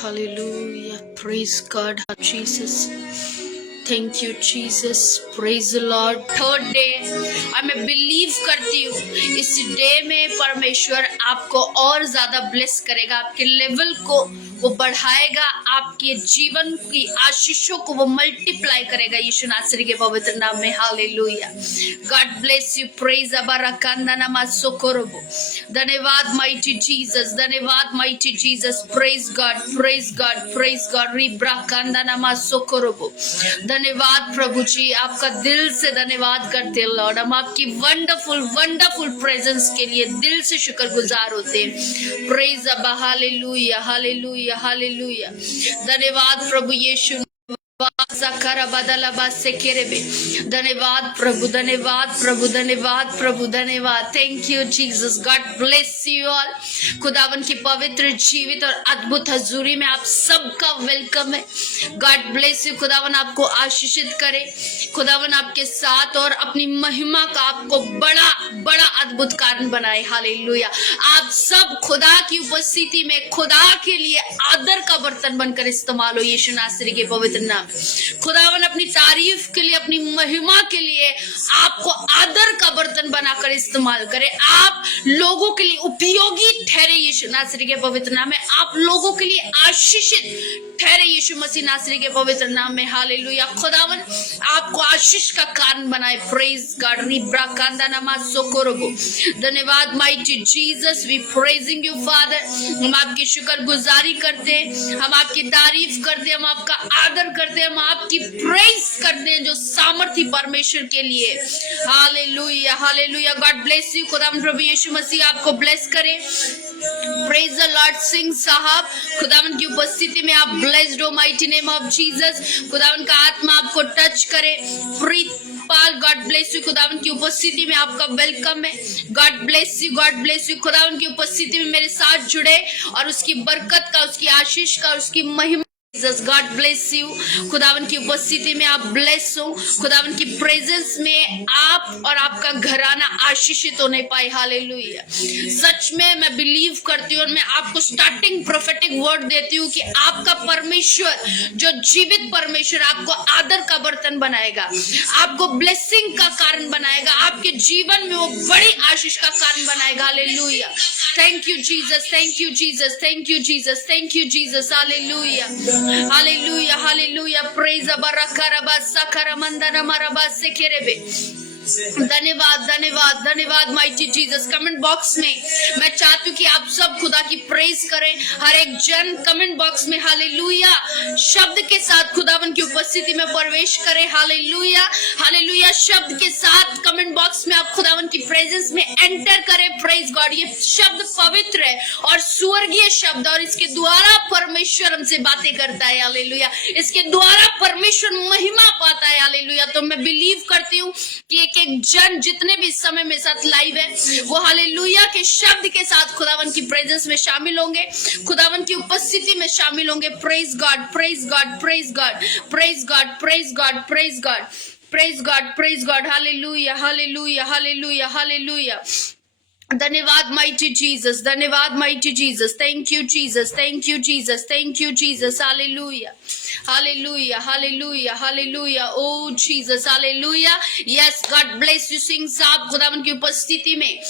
Hallelujah. Praise God, Jesus. Thank you, Jesus. Praise the Lord. Third day और मैं believe करती हूँ इस डे में परमेश्वर आपको और ज्यादा ब्लेस करेगा, आपके लेवल को वो बढ़ाएगा, आपके जीवन की आशीषों को वो मल्टीप्लाई करेगा यीशु नासरी के पवित्र नाम में। Hallelujah. God bless you. Praise अबाराकांदा नामा सोकोरोबो। धन्यवाद माइटी जीसस, धन्यवाद mighty Jesus. Praise God, praise God, praise God. रिब्राकांदा नामा सोकोरोबो। धन्यवाद प्रभु जी, आपका दिल से धन्यवाद करते हैं लॉर्ड। हम आपकी वंडरफुल वंडरफुल प्रेजेंस के लिए दिल से शुक्रगुजार होते हैं। प्रेज अबा। Hallelujah, hallelujah, hallelujah. धन्यवाद प्रभु यीशु। धन्यवाद प्रभु, धन्यवाद प्रभु, धन्यवाद प्रभु, धन्यवाद। Thank you Jesus. God bless you all. खुदावन की पवित्र जीवित और अद्भुत हजूरी में आप सबका वेलकम है। God bless you. खुदावन आपको आशीषित करे, खुदावन आपके साथ और अपनी महिमा का आपको बड़ा बड़ा अद्भुत कारण बनाए। हालेलुया। आप सब खुदा की उपस्थिति में खुदा के लिए आदर का बर्तन बनकर इस्तेमाल हो यीशु नासरी के पवित्र नाम। खुदावन अपनी तारीफ के लिए, अपनी महिमा के लिए आपको आदर का बर्तन बनाकर इस्तेमाल करे। आप लोगों के लिए उपयोगी ठहरे यीशु नासरी के पवित्र नाम में। आप लोगों के लिए आशीषित ठहरे यीशु मसीह नासरी के पवित्र नाम में। हालेलुया। खुदावन आपको आशीष का कारण बनाए। Praise God. रिब्रा कांदा नामा सोकोरोबो। धन्यवाद mighty Jesus. We praising you father. हम आपकी शुक्रगुजारी करते हैं, हम आपकी तारीफ करते हैं, हम आपका आदर करते हैं, हम आपकी प्रेज करते हैं जो सामर्थी परमेश्वर के लिए। Hallelujah, hallelujah. God bless you. खुदावन प्रभु यीशु मसीह आपको ब्लेस करे। Praise the Lord Singh sahab, खुदावन की उपस्थिति में आप ब्लेस्ड हो माइटी नेम ऑफ जीसस। खुदावन का आत्मा आपको टच करे। प्रीत पाल, गॉड ब्लेस यू। खुदावन की उपस्थिति में आपका वेलकम है। God bless you, God bless you. खुदावन की उपस्थिति में मेरे साथ जुड़े और उसकी बरकत का, उसकी आशीष का, उसकी महिमा। God bless you. खुदावन की उपस्थिति में आप ब्लेस हो। खुदावन की प्रेजेंस में आप और आपका घराना आशीषित होने पाए। हालेलुया। सच में मैं बिलीव करती हूँ और मैं आपको स्टार्टिंग प्रोफेटिक वर्ड देती हूँ कि आपका परमेश्वर जो जीवित परमेश्वर आपको आदर का बर्तन बनाएगा, आपको ब्लेसिंग का कारण बनाएगा, आपके जीवन में वो बड़ी आशीष का कारण बनाएगा। Hallelujah. Thank you Jesus, thank you Jesus, thank you Jesus, thank you Jesus. Hallelujah, hallelujah, hallelujah. Praise अबरकरबा सकरमंदन मरबा सेकेरेबे। धन्यवाद, धन्यवाद, धन्यवाद माइटी जीसस। कमेंट बॉक्स में मैं चाहती हूँ कि आप सब खुदा की प्रेज करें। हर एक जन कमेंट बॉक्स में हालेलुया शब्द के साथ खुदावन की उपस्थिति में प्रवेश करें। हालेलुया, हालेलुया शब्द के साथ कमेंट बॉक्स में आप खुदावन की प्रेजेंस में एंटर करें। Praise God. ये शब्द पवित्र है और स्वर्गीय शब्द, और इसके द्वारा परमेश्वर हमसे बातें करता है। हालेलुया। इसके द्वारा परमेश्वर महिमा पाता है। हालेलुया। तो मैं बिलीव करती हूँ कि एक जन जितने भी इस समय मेरे साथ लाइव है वो हालेलुया के शब्द के साथ खुदावन की प्रेजेंस में शामिल होंगे, खुदावन की उपस्थिति में शामिल होंगे। Praise God, praise God, praise God, praise God, praise God, praise God, praise God, praise God. Hallelujah, hallelujah, hallelujah, hallelujah. धन्यवाद माइटी जीसस, धन्यवाद mighty Jesus. Thank you Jesus, thank you Jesus, thank you Jesus. Hallelujah, hallelujah, hallelujah, hallelujah. Oh Jesus, hallelujah. Yes, God bless you Singh sahab. खुदावन की उपस्थिति में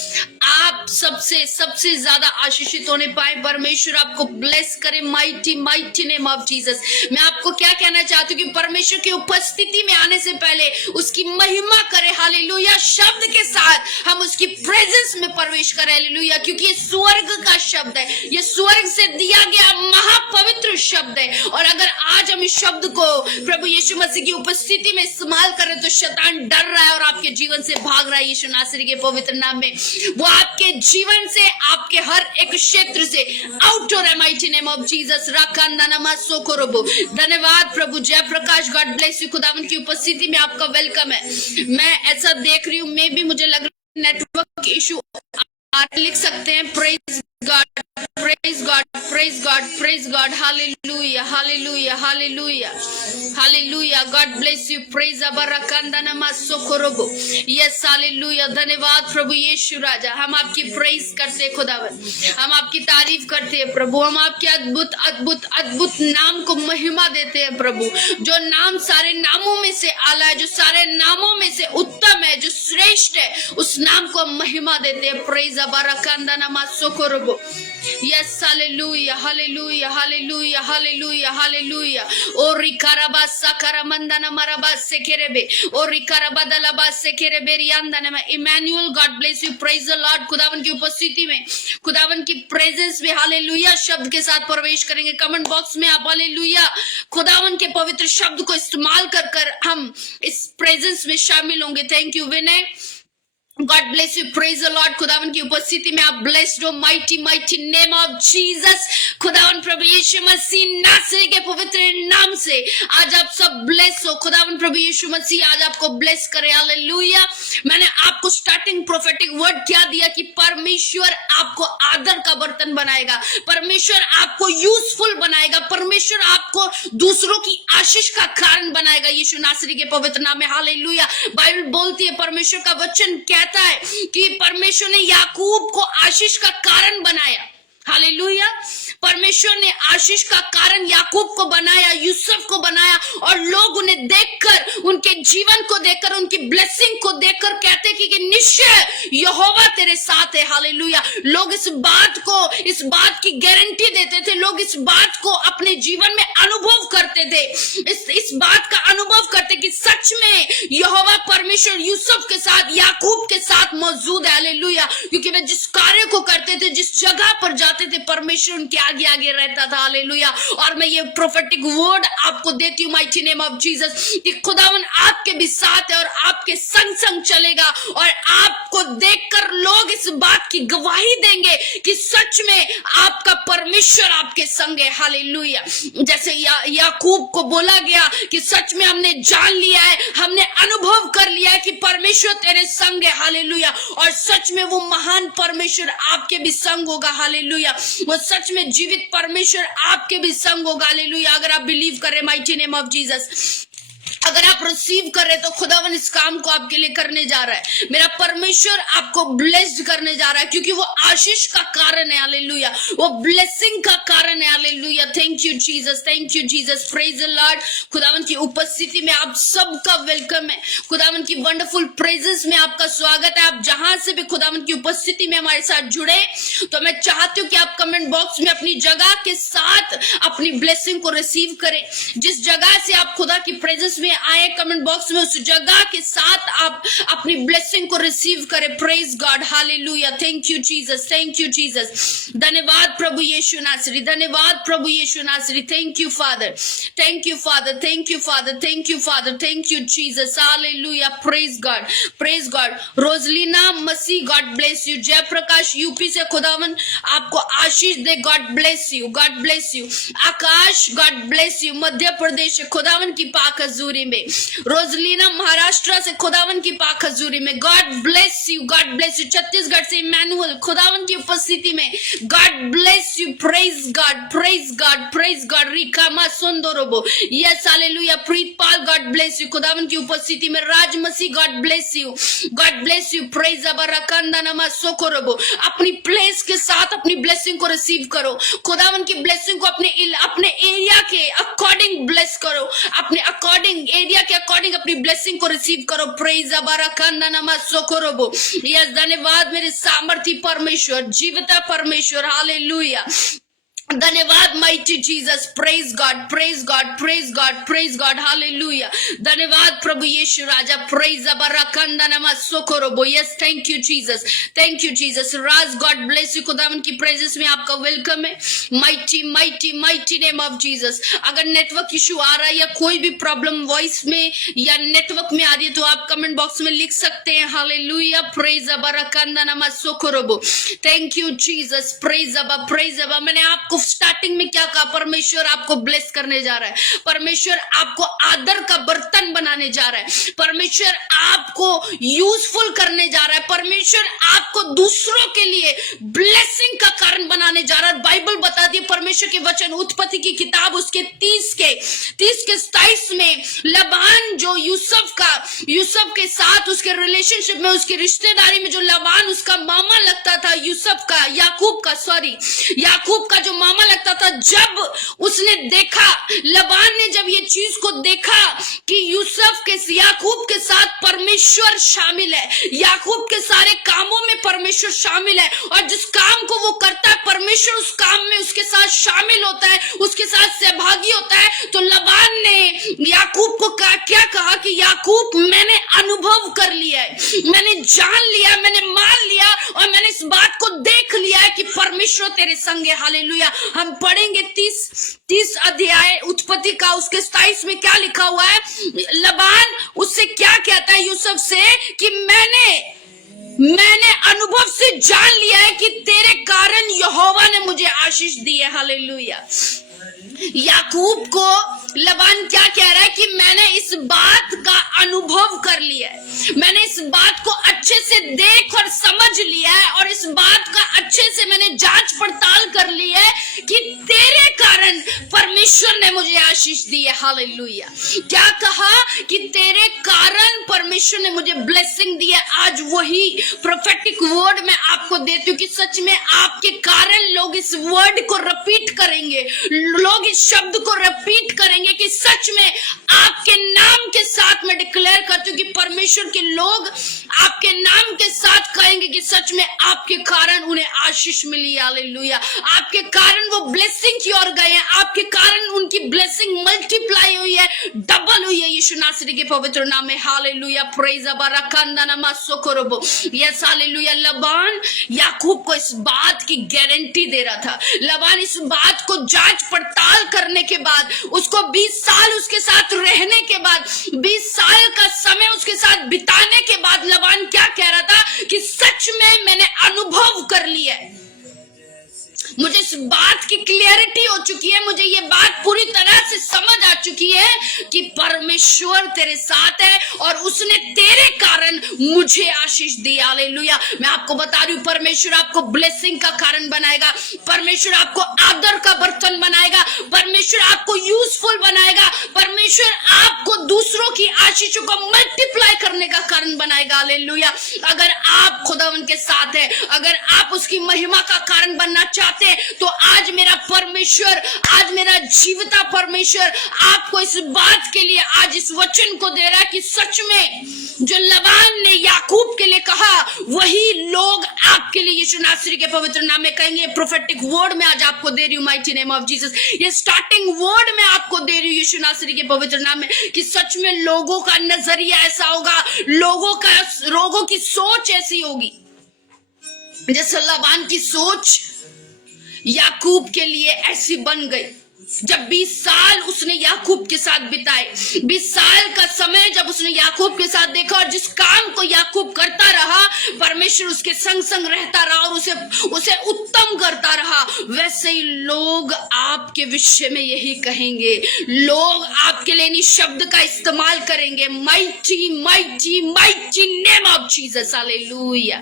आप सबसे ज्यादा आशीषित होने पाए। परमेश्वर आपको ब्लेस करे। Mighty mighty name of Jesus. मैं आपको क्या कहना चाहती हूँ कि परमेश्वर की उपस्थिति में आने से पहले उसकी महिमा करे। हालेलुया। शब्द के साथ हम उसकी प्रेजेंस में प्रवेश करें। हालेलुया। क्योंकि ये स्वर्ग का शब्द है, ये स्वर्ग से दिया गया महापवित्र शब्द है। और अगर आज हम इस शब्द को प्रभु यीशु मसीह की उपस्थिति में इस्तेमाल करें तो शैतान डर रहा है और आपके जीवन से भाग रहा है। यीशु नासरी के पवित्र नाम में वो आपके जीवन से, आपके हर एक क्षेत्र से आउट हो रहा है। Mighty name of Jesus. राकांदानामा सोकोरोबो। धन्यवाद प्रभु। जय प्रकाश, गॉड ब्लेस यू। खुदावन की उपस्थिति में आपका वेलकम है। मैं ऐसा देख रही हूँ, मे भी मुझे लग रहा है नेटवर्क इशू। आप लिख सकते हैं praise God, praise God, praise God, praise God. Hallelujah, hallelujah, hallelujah. Hallelujah, God bless you, praise अबरकंदा नमा सोकोरोबो। यस हालेलुया, धन्यवाद प्रभु यीशु राजा, हम आपकी प्रेज करते हैं खुदावन, हम आपकी तारीफ करते हैं प्रभु, हम आपके अद्भुत अद्भुत अद्भुत नाम को महिमा देते हैं प्रभु, जो नाम सारे नामों में से आला है, जो सारे नामों में से उत्तम है, जो श्रेष्ठ है, उस नाम को हम महिमा देते हैं। प्रेज अबरकंदा नमा सोकोरोबो। Yes hallelujah, hallelujah, hallelujah, hallelujah, hallelujah. ओ रिकारबा साकारामंदा नमरबा सेकेरेबे, ओ रिकारबा दलबा सेकेरेबे रियांदा नमा। Emmanuel, God bless you, praise the Lord. खुदावन की उपस्थिति में, खुदावन की प्रेजेंस में हालेलुया शब्द के साथ प्रवेश करेंगे। कमेंट बॉक्स में आप हालेलुया खुदावन के पवित्र शब्द को इस्तेमाल कर हम इस प्रेजेंस में शामिल होंगे। Thank you Vinay, God bless you, praise the Lord। खुदावन की उपस्थिति में आप blessed हो, mighty mighty name of Jesus। खुदावन प्रभु यीशु मसीह नासरी के पवित्र नाम से आज आप सब bless हो। खुदावन प्रभु यीशु मसीह आज आपको bless करे, हालेलुया। मैंने आपको स्टार्टिंग प्रोफेटिक वर्ड क्या दिया कि परमेश्वर आपको आदर का बर्तन बनाएगा, परमेश्वर आपको यूजफुल बनाएगा, परमेश्वर आपको दूसरों की आशीष का कारण बनाएगा यीशु नासरी के पवित्र नाम में, हालेलुया। बाइबल बोलती है, परमेश्वर का वचन कहता है कि परमेश्वर ने याकूब को आशीष का कारण बनाया, हालेलुया। परमेश्वर ने आशीष का कारण याकूब को बनाया, यूसुफ को बनाया, और लोग उन्हें देखकर, उनके जीवन को देखकर, उनकी ब्लेसिंग को देखकर कहते कि निश्चय यहोवा तेरे साथ है, हालेलुया। लोग इस बात की गारंटी देते थे, लोग इस बात को अपने जीवन में अनुभव करते थे, इस बात का अनुभव करते कि सच में यहोवा परमेश्वर यूसुफ के साथ, याकूब के साथ मौजूद है, हालेलुया। क्योंकि वे जिस कार्य को करते थे, जिस जगह पर जाते थे, परमेश्वर उनके आगे आगे रहता था, हालेलुया। और मैं ये प्रोफेटिक वर्ड आपको देती हूँ माइटी नेम ऑफ जीसस कि खुदावन आपके भी साथ है और आपके संग संग चलेगा, और आपको देखकर लोग इस बात की गवाही देंगे कि सच में आपका परमेश्वर आपके संग है, हालेलुया। जैसे याकूब को बोला गया कि सच में हमने जान लिया है, हमने अनुभव कर लिया है कि परमेश्वर तेरे संग है, हालेलुया। और सच में वो महान परमेश्वर आपके भी संग होगा, हालेलुया। वो सच में जीवित परमेश्वर आपके भी संग होगा, हालेलुया। अगर आप बिलीव करें माइटी नेम ऑफ जीसस, अगर आप रिसीव कर रहे तो खुदावन इस काम को आपके लिए करने जा रहा है। मेरा परमेश्वर आपको ब्लेस्ड करने जा रहा है, क्योंकि वो आशीष का कारण है, हालेलुया। वो ब्लेसिंग का कारण है, hallelujah. Thank you Jesus, thank you Jesus, praise the Lord. खुदावन की उपस्थिति में आप सबका वेलकम है, खुदावन की वंडरफुल प्रेजेंस में आपका स्वागत है। आप जहां से भी खुदावन की उपस्थिति में हमारे साथ जुड़े, तो मैं चाहती हूँ कि आप कमेंट बॉक्स में अपनी जगह के साथ अपनी ब्लेसिंग को रिसीव करें। जिस जगह से आप खुदा की प्रेजेंस में आए, कमेंट बॉक्स में उस जगह के साथ आप अपनी ब्लेसिंग को रिसीव करें। Praise God, hallelujah. Thank you Jesus, thank you Jesus. धन्यवाद प्रभु यीशु नासरी, धन्यवाद प्रभु यीशु नासरी। Thank you Father, thank you Father, thank you Father, thank you Father, thank you Jesus, hallelujah. Praise God, praise God. Rosalina Masih, God bless you. Jayprakash UP से, खुदावन आपको आशीष दे, God bless you, God bless you. Akash, God bless you. Madhya Pradesh से खुदावन की पाक हजूरी में। रोजलीना महाराष्ट्र से, खुदावन की पाक हजूरी में, God bless you, God bless you. Chhattisgarh से इमैनुअल, खुदावन की उपस्थिति में, God bless you. Praise God, praise God, praise God. रिकामा सुंदरोबो, yes hallelujah. Pritpal, God bless you, खुदावन की उपस्थिति में। Raj Masih, God bless you, God bless you. Praise अबरकंदा नमा सोकोरोबो। अपनी प्लेस के साथ अपनी ब्लेसिंग को रिसीव करो, खुदावन की ब्लेसिंग को अपने एरिया के अकॉर्डिंग ब्लेस करो, अपने अकॉर्डिंग एरिया के अकॉर्डिंग अपनी ब्लेसिंग को रिसीव करो। प्रेज अबरकंदा नमा सोकोरोबो। यस, धन्यवाद मेरे सामर्थी परमेश्वर, जीवित परमेश्वर, हालेलुया। धन्यवाद mighty Jesus, praise God, praise God, praise God, praise God, hallelujah. धन्यवाद प्रभु यीशु राजा। प्रेज अबरकंदा नमा सोकोरोबो। Yes, thank you Jesus, thank you Jesus. Raj, God bless you. खुदावन की प्रेजेंस में आपका वेलकम है। Mighty mighty mighty name of Jesus. अगर नेटवर्क इशू आ रहा है या कोई भी प्रॉब्लम वॉइस में या नेटवर्क में आ रही है, तो आप कमेंट बॉक्स में लिख सकते हैं, हालेलुया। प्रेज अबरकंदा नमा सोकोरोबो। थैंक यू जीसस, प्रेज अबा, प्रेज अबा। मैंने आपको स्टार्टिंग में क्या कहा? परमेश्वर आपको ब्लेस करने जा रहा है, परमेश्वर आपको आदर का बर्तन बनाने जा रहा है, परमेश्वर आपको यूजफुल करने जा रहा है, परमेश्वर आपको दूसरों के लिए ब्लेसिंग का कारण बनाने जा रहा है। बाइबल बताती है, परमेश्वर के वचन उत्पत्ति की किताब उसके 30 के 27 में, लबान जो यूसुफ के साथ उसके रिलेशनशिप में, उसकी रिश्तेदारी में जो लबान उसका मामा लगता था, याकूब का जो मामा लगता था, जब उसने देखा, लबान ने जब ये चीज को देखा कि याकूब के साथ परमेश्वर शामिल है, याकूब के सारे कामों में परमेश्वर शामिल है, और जिस काम को वो करता है परमेश्वर उस काम में उसके साथ शामिल होता है, उसके साथ सहभागी होता है, तो लबान ने याकूब को क्या कहा कि याकूब, मैंने अनुभव कर लिया है, मैंने जान लिया, मैंने मान लिया, और मैंने इस बात को देख लिया है कि परमेश्वर तेरे संग है। हालेलुया। हम पढ़ेंगे 30 अध्याय उत्पत्ति का, उसके 27 में क्या लिखा हुआ है? लबान उससे क्या कहता है यूसुफ से कि मैंने अनुभव से जान लिया है कि तेरे कारण यहोवा ने मुझे आशीष दी है। हालेलुया। याकूब को लबान क्या कह रहा है कि मैंने इस बात का अनुभव कर लिया है, मैंने इस बात को अच्छे से देख और समझ लिया है, और इस बात का अच्छे से मैंने जांच पड़ताल कर ली है कि तेरे कारण परमेश्वर ने मुझे आशीष दी है। हालेलुया। क्या कहा? कि तेरे कारण परमेश्वर ने मुझे ब्लेसिंग दी है। आज वही प्रोफेटिक वर्ड मैं आपको देती हूँ कि सच में आपके कारण लोग इस वर्ड को रिपीट करेंगे, लोग इस शब्द को रिपीट करेंगे कि सच में आपके नाम के साथ मैं डिक्लेयर करती हूँ कि परमेश्वर के लोग आपके नाम के साथ कहेंगे कि सच में आपके कारण उन्हें आशीष मिली। हालेलुया। आपके कारण वो ब्लेसिंग की ओर गए हैं, आपके कारण उनकी ब्लेसिंग मल्टीप्लाई हुई है, डबल हुई है, यीशु नासरी के पवित्र नाम में। हालेलुया। प्रेज अबाराकांदानामासोकोरोबो। Yes, hallelujah. लबान याकूब को इस बात की गारंटी दे रहा था। लबान इस बात को जांच पड़ताल करने के बाद, उसको 20 साल उसके साथ रहने के बाद, 20 साल का समय उसके साथ बिताने के बाद लबान क्या कह रहा था कि सच में मैंने अनुभव कर लिया है, मुझे इस बात की क्लियरिटी हो चुकी है, मुझे ये बात पूरी तरह से समझ आ चुकी है कि परमेश्वर तेरे साथ है और उसने तेरे कारण मुझे आशीष दी। हालेलुया। मैं आपको बता रही हूँ, परमेश्वर आपको ब्लेसिंग का कारण बनाएगा, परमेश्वर आपको आदर का बर्तन बनाएगा, परमेश्वर आपको यूजफुल बनाएगा, परमेश्वर आपको दूसरों की आशीषों को मल्टीप्लाई करने का कारण बनाएगा। हालेलुया। अगर आप खुदावन के साथ है, अगर आप उसकी महिमा का कारण बनना चाहते हैं, तो आज मेरा परमेश्वर, आज मेरा जीवता परमेश्वर आपको इस बात के लिए आज इस वचन को दे रहा है कि सच में जो लबान ने याकूब के लिए कहा, वही लोग आपके लिए यीशु नासरी के पवित्र नाम में कहेंगे। प्रोफेटिक वर्ड में आज आपको दे रही हूँ, माइटी नेम ऑफ जीसस। ये स्टार्टिंग वर्ड में आपको दे रही हूँ यीशु नासरी के पवित्र नाम में कि सच में लोगों का नजरिया ऐसा होगा, लोगों की सोच ऐसी होगी जैसे लबान की सोच याकूब के लिए ऐसी बन गई। जब 20 साल उसने याकूब के साथ बिताए, 20 साल का समय जब उसने याकूब के साथ देखा, और जिस काम को याकूब करता रहा, परमेश्वर उसके संग संग रहता रहा और उसे उत्तम करता रहा, वैसे ही लोग आपके विषय में यही कहेंगे, लोग आपके लिए इन शब्द का इस्तेमाल करेंगे, mighty mighty mighty name of Jesus. Hallelujah.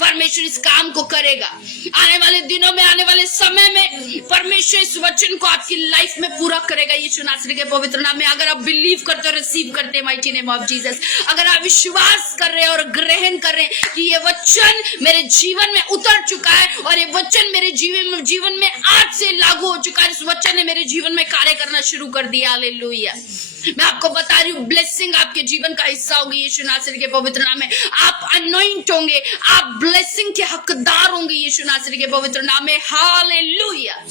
परमेश्वर इस काम को करेगा आने वाले दिनों में, आने वाले समय में परमेश्वर इस वचन को आपकी लाइफ में पूरा करेगा यीशु नासरी के पवित्र नाम में। अगर आप बिलीव करते हो, रिसीव करते हैं माइटी नेम ऑफ जीसस, अगर आप विश्वास कर रहे हैं और ग्रहण कर रहे हैं कि ये वचन मेरे जीवन में उतर चुका है और ये वचन मेरे जीवन में आज से लागू हो चुका है, इस वचन ने मेरे जीवन में कार्य करना शुरू कर दिया। हालेलुया। मैं आपको बता रही हूँ, ब्लेसिंग आपके जीवन का हिस्सा होगी यीशु नासरी के पवित्र नाम में। आप अनॉइंट होंगे, आप ब्लेसिंग के हकदार होंगे यीशु नासरी के पवित्र नाम में। हालेलुया।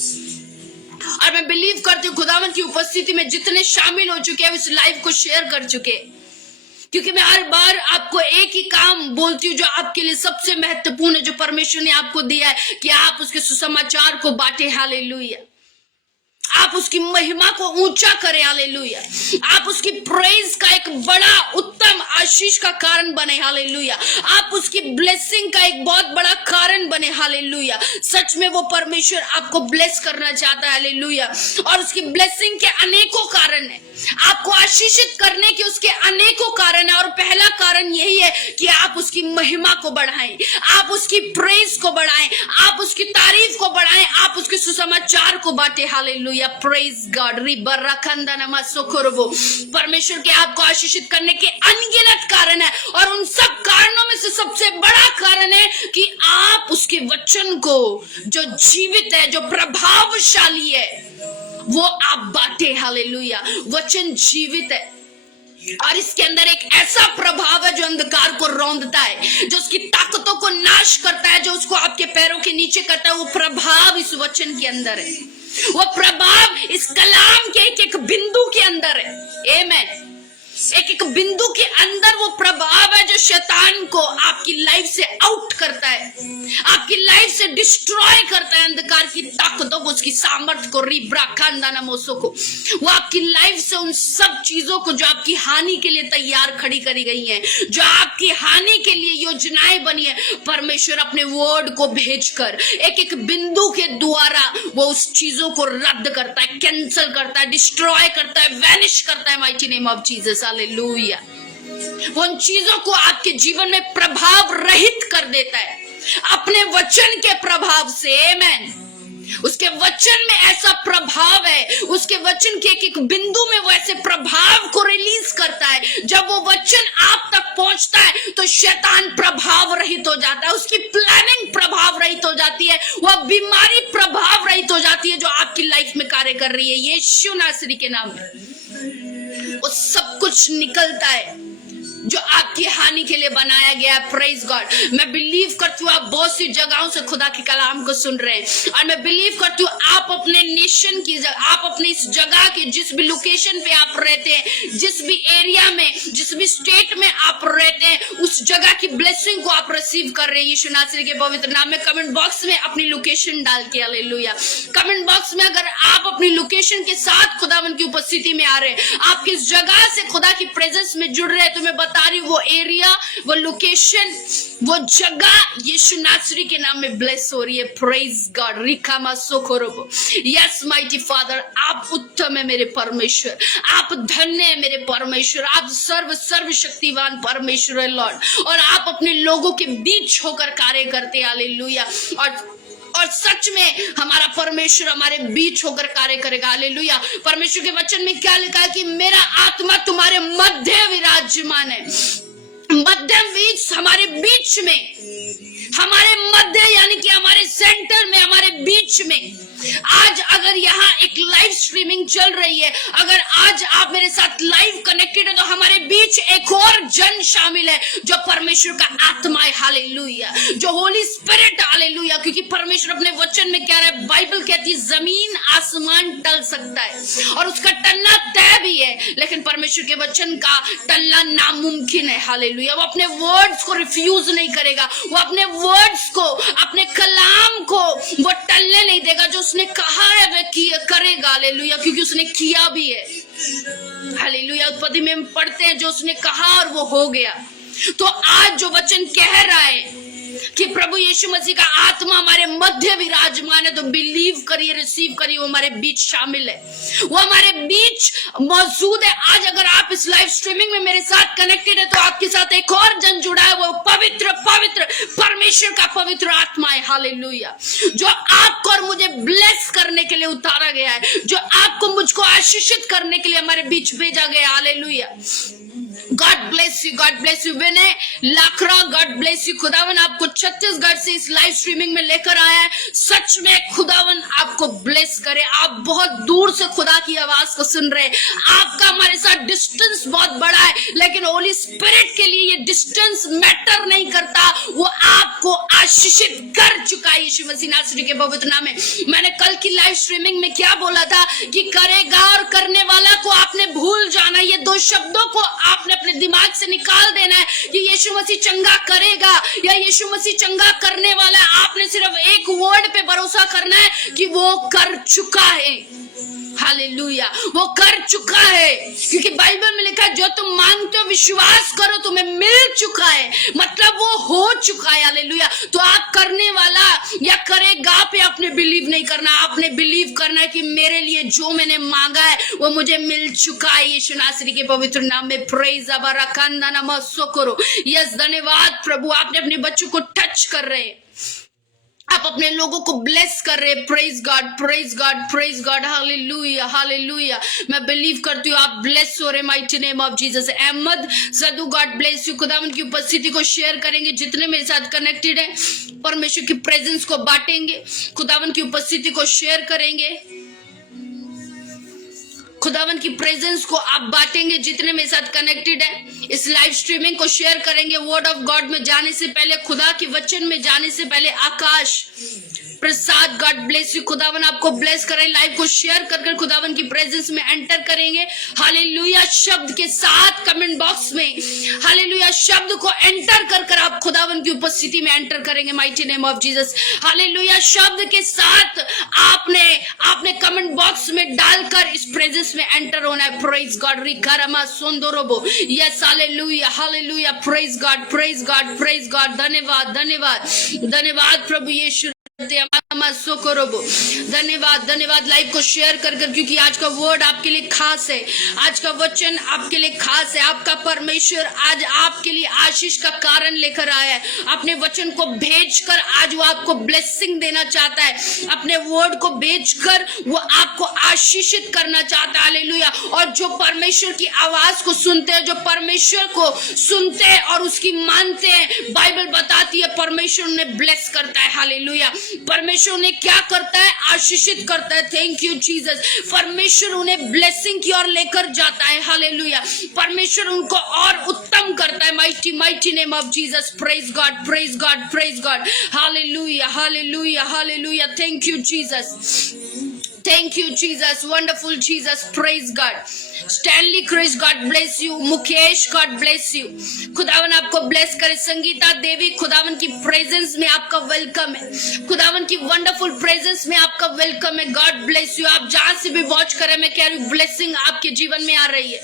और मैं बिलीव करती हूँ खुदावन की उपस्थिति में जितने शामिल हो चुके हैं इस लाइव को शेयर कर चुके, क्योंकि मैं हर बार आपको एक ही काम बोलती हूँ जो आपके लिए सबसे महत्वपूर्ण है, जो परमेश्वर ने आपको दिया है कि आप उसके सुसमाचार को बांटे। हालेलुया। आप आप उसकी महिमा को ऊंचा करें, हालेलुया। आप उसकी प्रेज का एक बड़ा उत्तम आशीष का कारण बने, हालेलुया। आप उसकी ब्लेसिंग का एक बहुत बड़ा कारण बने, हालेलुया। सच में वो परमेश्वर आपको ब्लेस करना चाहता है, हालेलुया। और उसकी ब्लेसिंग के अनेकों कारण है, आपको आशीषित करने के उसके अनेकों कारण है। और पहला कारण यही है कि आप उसकी महिमा को बढ़ाएं, आप उसकी प्रेज को बढ़ाएं, आप उसकी तारीफ को बढ़ाएं, आप उसके सुसमाचार को बांटे, हालेलुया। Praise God. परमेश्वर के आपको आशीषित करने के अनगिनत कारण है, और उन सब कारणों में से सबसे बड़ा कारण है कि आप उसके वचन को, जो जीवित है, जो प्रभावशाली है, वो आप बांटे, हालेलुया। वचन जीवित है और इसके अंदर एक ऐसा प्रभाव है जो अंधकार को रौंदता है, जो उसकी ताकतों को नाश करता है, जो उसको आपके पैरों के नीचे करता है। वो प्रभाव इस वचन के अंदर है, वो प्रभाव इस कलाम के एक एक बिंदु के अंदर है। आमीन। एक एक बिंदु के अंदर वो प्रभाव है जो शैतान को आपकी लाइफ से आउट करता है, आपकी लाइफ से डिस्ट्रॉय करता है, अंधकार की ताकतों को, उसकी सामर्थ्य को, रिब्रा खानदाना मोसो को। वो आपकी लाइफ से उन सब चीजों को जो आपकी हानि के लिए तैयार खड़ी करी गई हैं, जो आपकी हानि के लिए योजनाएं बनी है, परमेश्वर अपने वर्ड को भेजकर एक एक बिंदु के द्वारा वो उस चीजों को रद्द करता है, कैंसिल करता है, डिस्ट्रॉय करता है, वैनिश करता है, mighty name of Jesus, hallelujah. वो उन चीजों को आपके जीवन में प्रभाव रहित कर देता है अपने वचन के प्रभाव से। आमीन। उसके वचन में ऐसा प्रभाव है, उसके वचन के एक एक बिंदु में वो ऐसे प्रभाव को रिलीज करता है। जब वो वचन आप तक पहुंचता है तो शैतान प्रभाव रहित हो जाता है, उसकी प्लानिंग प्रभाव रहित हो जाती है, वह बीमारी प्रभाव रहित हो जाती है जो आपकी लाइफ में कार्य कर रही है। यीशु नासरी के नाम में वो सब कुछ निकलता है जो आपकी हानि के लिए बनाया गया है। Praise God. मैं बिलीव करती हूँ आप बहुत सी जगहों से खुदा के कलाम को सुन रहे हैं, और मैं बिलीव करती हूँ आप अपने नेशन की, आप अपनी इस जगह के जिस भी लोकेशन पे आप रहते हैं, जिस भी एरिया में, जिस भी स्टेट में आप रहते हैं, उस जगह की ब्लेसिंग को आप रिसीव कर रहे हैं यीशु नासरी के पवित्र नाम में। कमेंट बॉक्स में अपनी लोकेशन डाल के, हालेलुया। कमेंट बॉक्स में अगर आप अपनी लोकेशन के साथ खुदावन की उपस्थिति में आ रहे हैं, आप किस जगह से खुदा की प्रेजेंस में जुड़ रहे हैं, तो मैं तारी वो एरिया, वो लोकेशन, वो जगह यीशु नासरी के नाम में ब्लेस हो रही है। Praise God. रिकामा सोखोरोबो। यस माइटी फादर, आप उत्तम है मेरे परमेश्वर, आप धन्य है मेरे परमेश्वर, आप सर्व शक्तिवान परमेश्वर है लॉर्ड, और आप अपने लोगों के बीच होकर कार्य करते, हालेलुया। और सच में हमारा परमेश्वर हमारे बीच होकर कार्य करेगा, हालेलुया। परमेश्वर के वचन में क्या लिखा है कि मेरा आत्मा तुम्हारे मध्य विराजमान है। मध्यम बीच, हमारे बीच में, हमारे मध्य यानी कि हमारे सेंटर में, हमारे बीच में। आज अगर यहाँ एक लाइव स्ट्रीमिंग चल रही है, अगर आज आप मेरे साथ लाइव कनेक्टेड है, तो हमारे बीच एक और जन शामिल है जो परमेश्वर का आत्मा है, हालेलुया, जो होली स्पिरिट, हालेलुया। क्योंकि परमेश्वर अपने वचन में क्या है, बाइबल कहती है जमीन आसमान टल सकता है और उसका टलना तय भी है, लेकिन परमेश्वर के वचन का टलना नामुमकिन है, हालेलुया। वो अपने वर्ड्स को रिफ्यूज नहीं करेगा, वो अपने वर्ड्स को, अपने कलाम को वो टलने नहीं देगा। जो उसने कहा है वह करेगा, हालेलुया, क्योंकि उसने किया भी है, हालेलुया। उत्पत्ति में हम पढ़ते हैं जो उसने कहा और वो हो गया। तो आज जो वचन कह रहा है कि प्रभु यीशु मसीह का आत्मा हमारे मध्य विराजमान है, तो बिलीव करिए, रिसीव करिए, वो हमारे बीच शामिल है, वो हमारे बीच मौजूद है। आज अगर आप इस लाइव स्ट्रीमिंग में मेरे साथ कनेक्टेड है, तो आपके साथ एक और जन जुड़ा है, वो पवित्र परमेश्वर का पवित्र आत्मा है, हालेलुया, जो आपको और मुझे ब्लेस करने के लिए उतारा गया है, जो आपको मुझको आशीषित करने के लिए हमारे बीच भेजा गया, hallelujah. God bless you, God bless you. Vinay Lakhra, God bless you. खुदावन आपको छत्तीसगढ़ से इस लाइव स्ट्रीमिंग में लेकर आया है। सच में खुदावन आपको ब्लेस करे। आप बहुत दूर से खुदा की आवाज को सुन रहे हैं, आपका हमारे साथ डिस्टेंस बहुत बड़ा है, लेकिन होली स्पिरिट के लिए ये डिस्टेंस मैटर नहीं करता, वो आपको आशीषित कर चुका है यीशु मसीह नासरी के पवित्र नाम में। मैंने कल की लाइव स्ट्रीमिंग में क्या बोला था कि करेगा और करने वाला को आपने भूल जाना। ये दो शब्दों को आपने अपने दिमाग से निकाल देना है कि यीशु मसीह चंगा करेगा या यीशु मसीह चंगा करने वाला है। आपने सिर्फ एक वर्ड पे भरोसा करना है कि वो कर चुका है, हालेलुया, वो कर चुका है, क्योंकि बाइबल में लिखा है जो तुम मांगते हो विश्वास करो तुम्हें मिल चुका है, मतलब वो हो चुका है। हालेलुया। तो आप करने वाला या करेगा पे आपने बिलीव नहीं करना, आपने बिलीव करना है कि मेरे लिए जो मैंने मांगा है वो मुझे मिल चुका है, यीशु नासरी के पवित्र नाम में। प्रेज अबरकांदा नमस्सो करो। यस, धन्यवाद प्रभु, आपने अपने बच्चों को टच कर रहे हैं, आप अपने लोगों को ब्लेस कर रहे हैं। Praise God, praise God, praise God. Hallelujah, hallelujah. मैं बिलीव करती हूँ आप ब्लेस हो रहे mighty name of Jesus. Ahmad Sadu, God bless you. खुदावन की उपस्थिति को शेयर करेंगे, जितने मेरे साथ कनेक्टेड हैं परमेश्वर की प्रेजेंस को बांटेंगे, खुदावन की उपस्थिति को शेयर करेंगे, खुदावन की प्रेजेंस को आप बांटेंगे, जितने मेरे साथ कनेक्टेड है। इस लाइव स्ट्रीमिंग को शेयर करेंगे। वर्ड ऑफ गॉड में जाने से पहले, खुदा के वचन में जाने से पहले, आकाश प्रसाद, गॉड ब्लेस यू। खुदावन आपको ब्लेस करे। लाइव को शेयर कर खुदावन की प्रेजेंस में एंटर करेंगे। हालेलुया शब्द के साथ कमेंट बॉक्स में हालेलुया शब्द को एंटर कर आप खुदावन की उपस्थिति में एंटर करेंगे mighty name of Jesus. Hallelujah शब्द के साथ आपने कमेंट बॉक्स में डालकर इस प्रेजेंस में एंटर होना है। प्रेज गॉड, रिकारमा सोंदोरोबो। Yes, hallelujah, hallelujah. Praise God, praise God, praise God. धन्यवाद, धन्यवाद, धन्यवाद प्रभु यीशु। धन्यवाद, धन्यवाद। लाइव को शेयर कर क्योंकि आज का वर्ड आपके लिए खास है, आज का वचन आपके लिए खास है। आपका परमेश्वर आज आपके लिए आशीष का कारण लेकर आया है। अपने वचन को भेजकर आज वो आपको ब्लेसिंग देना चाहता है, अपने वर्ड को भेजकर वो आपको आशीषित करना चाहता है। हालेलुया। और जो परमेश्वर की आवाज को सुनते हैं, जो परमेश्वर को सुनते हैं और उसकी मानते हैं, बाइबल बताती है परमेश्वर उन्हें ब्लेस करता है। हालेलुया। परमेश्वर उन्हें क्या करता है? आशीषित करता है। Thank you Jesus. परमेश्वर उन्हें ब्लेसिंग की ओर लेकर जाता है। हालेलुया। परमेश्वर उनको और उत्तम करता है। Mighty mighty name of Jesus. Praise God, praise God, praise God. Hallelujah, hallelujah, hallelujah. Thank you Jesus, thank you Jesus, wonderful Jesus. Praise God. Stanley Chris, God bless you. Mukesh, God bless you. खुदावन आपको bless करे। संगीता देवी, खुदावन की presence में आपका welcome है, खुदावन की वंडरफुल प्रेजेंस में आपका वेलकम है। God bless you. आप जहां से भी वॉच करें, मैं कह रही हूँ ब्लेसिंग आपके जीवन में आ रही है,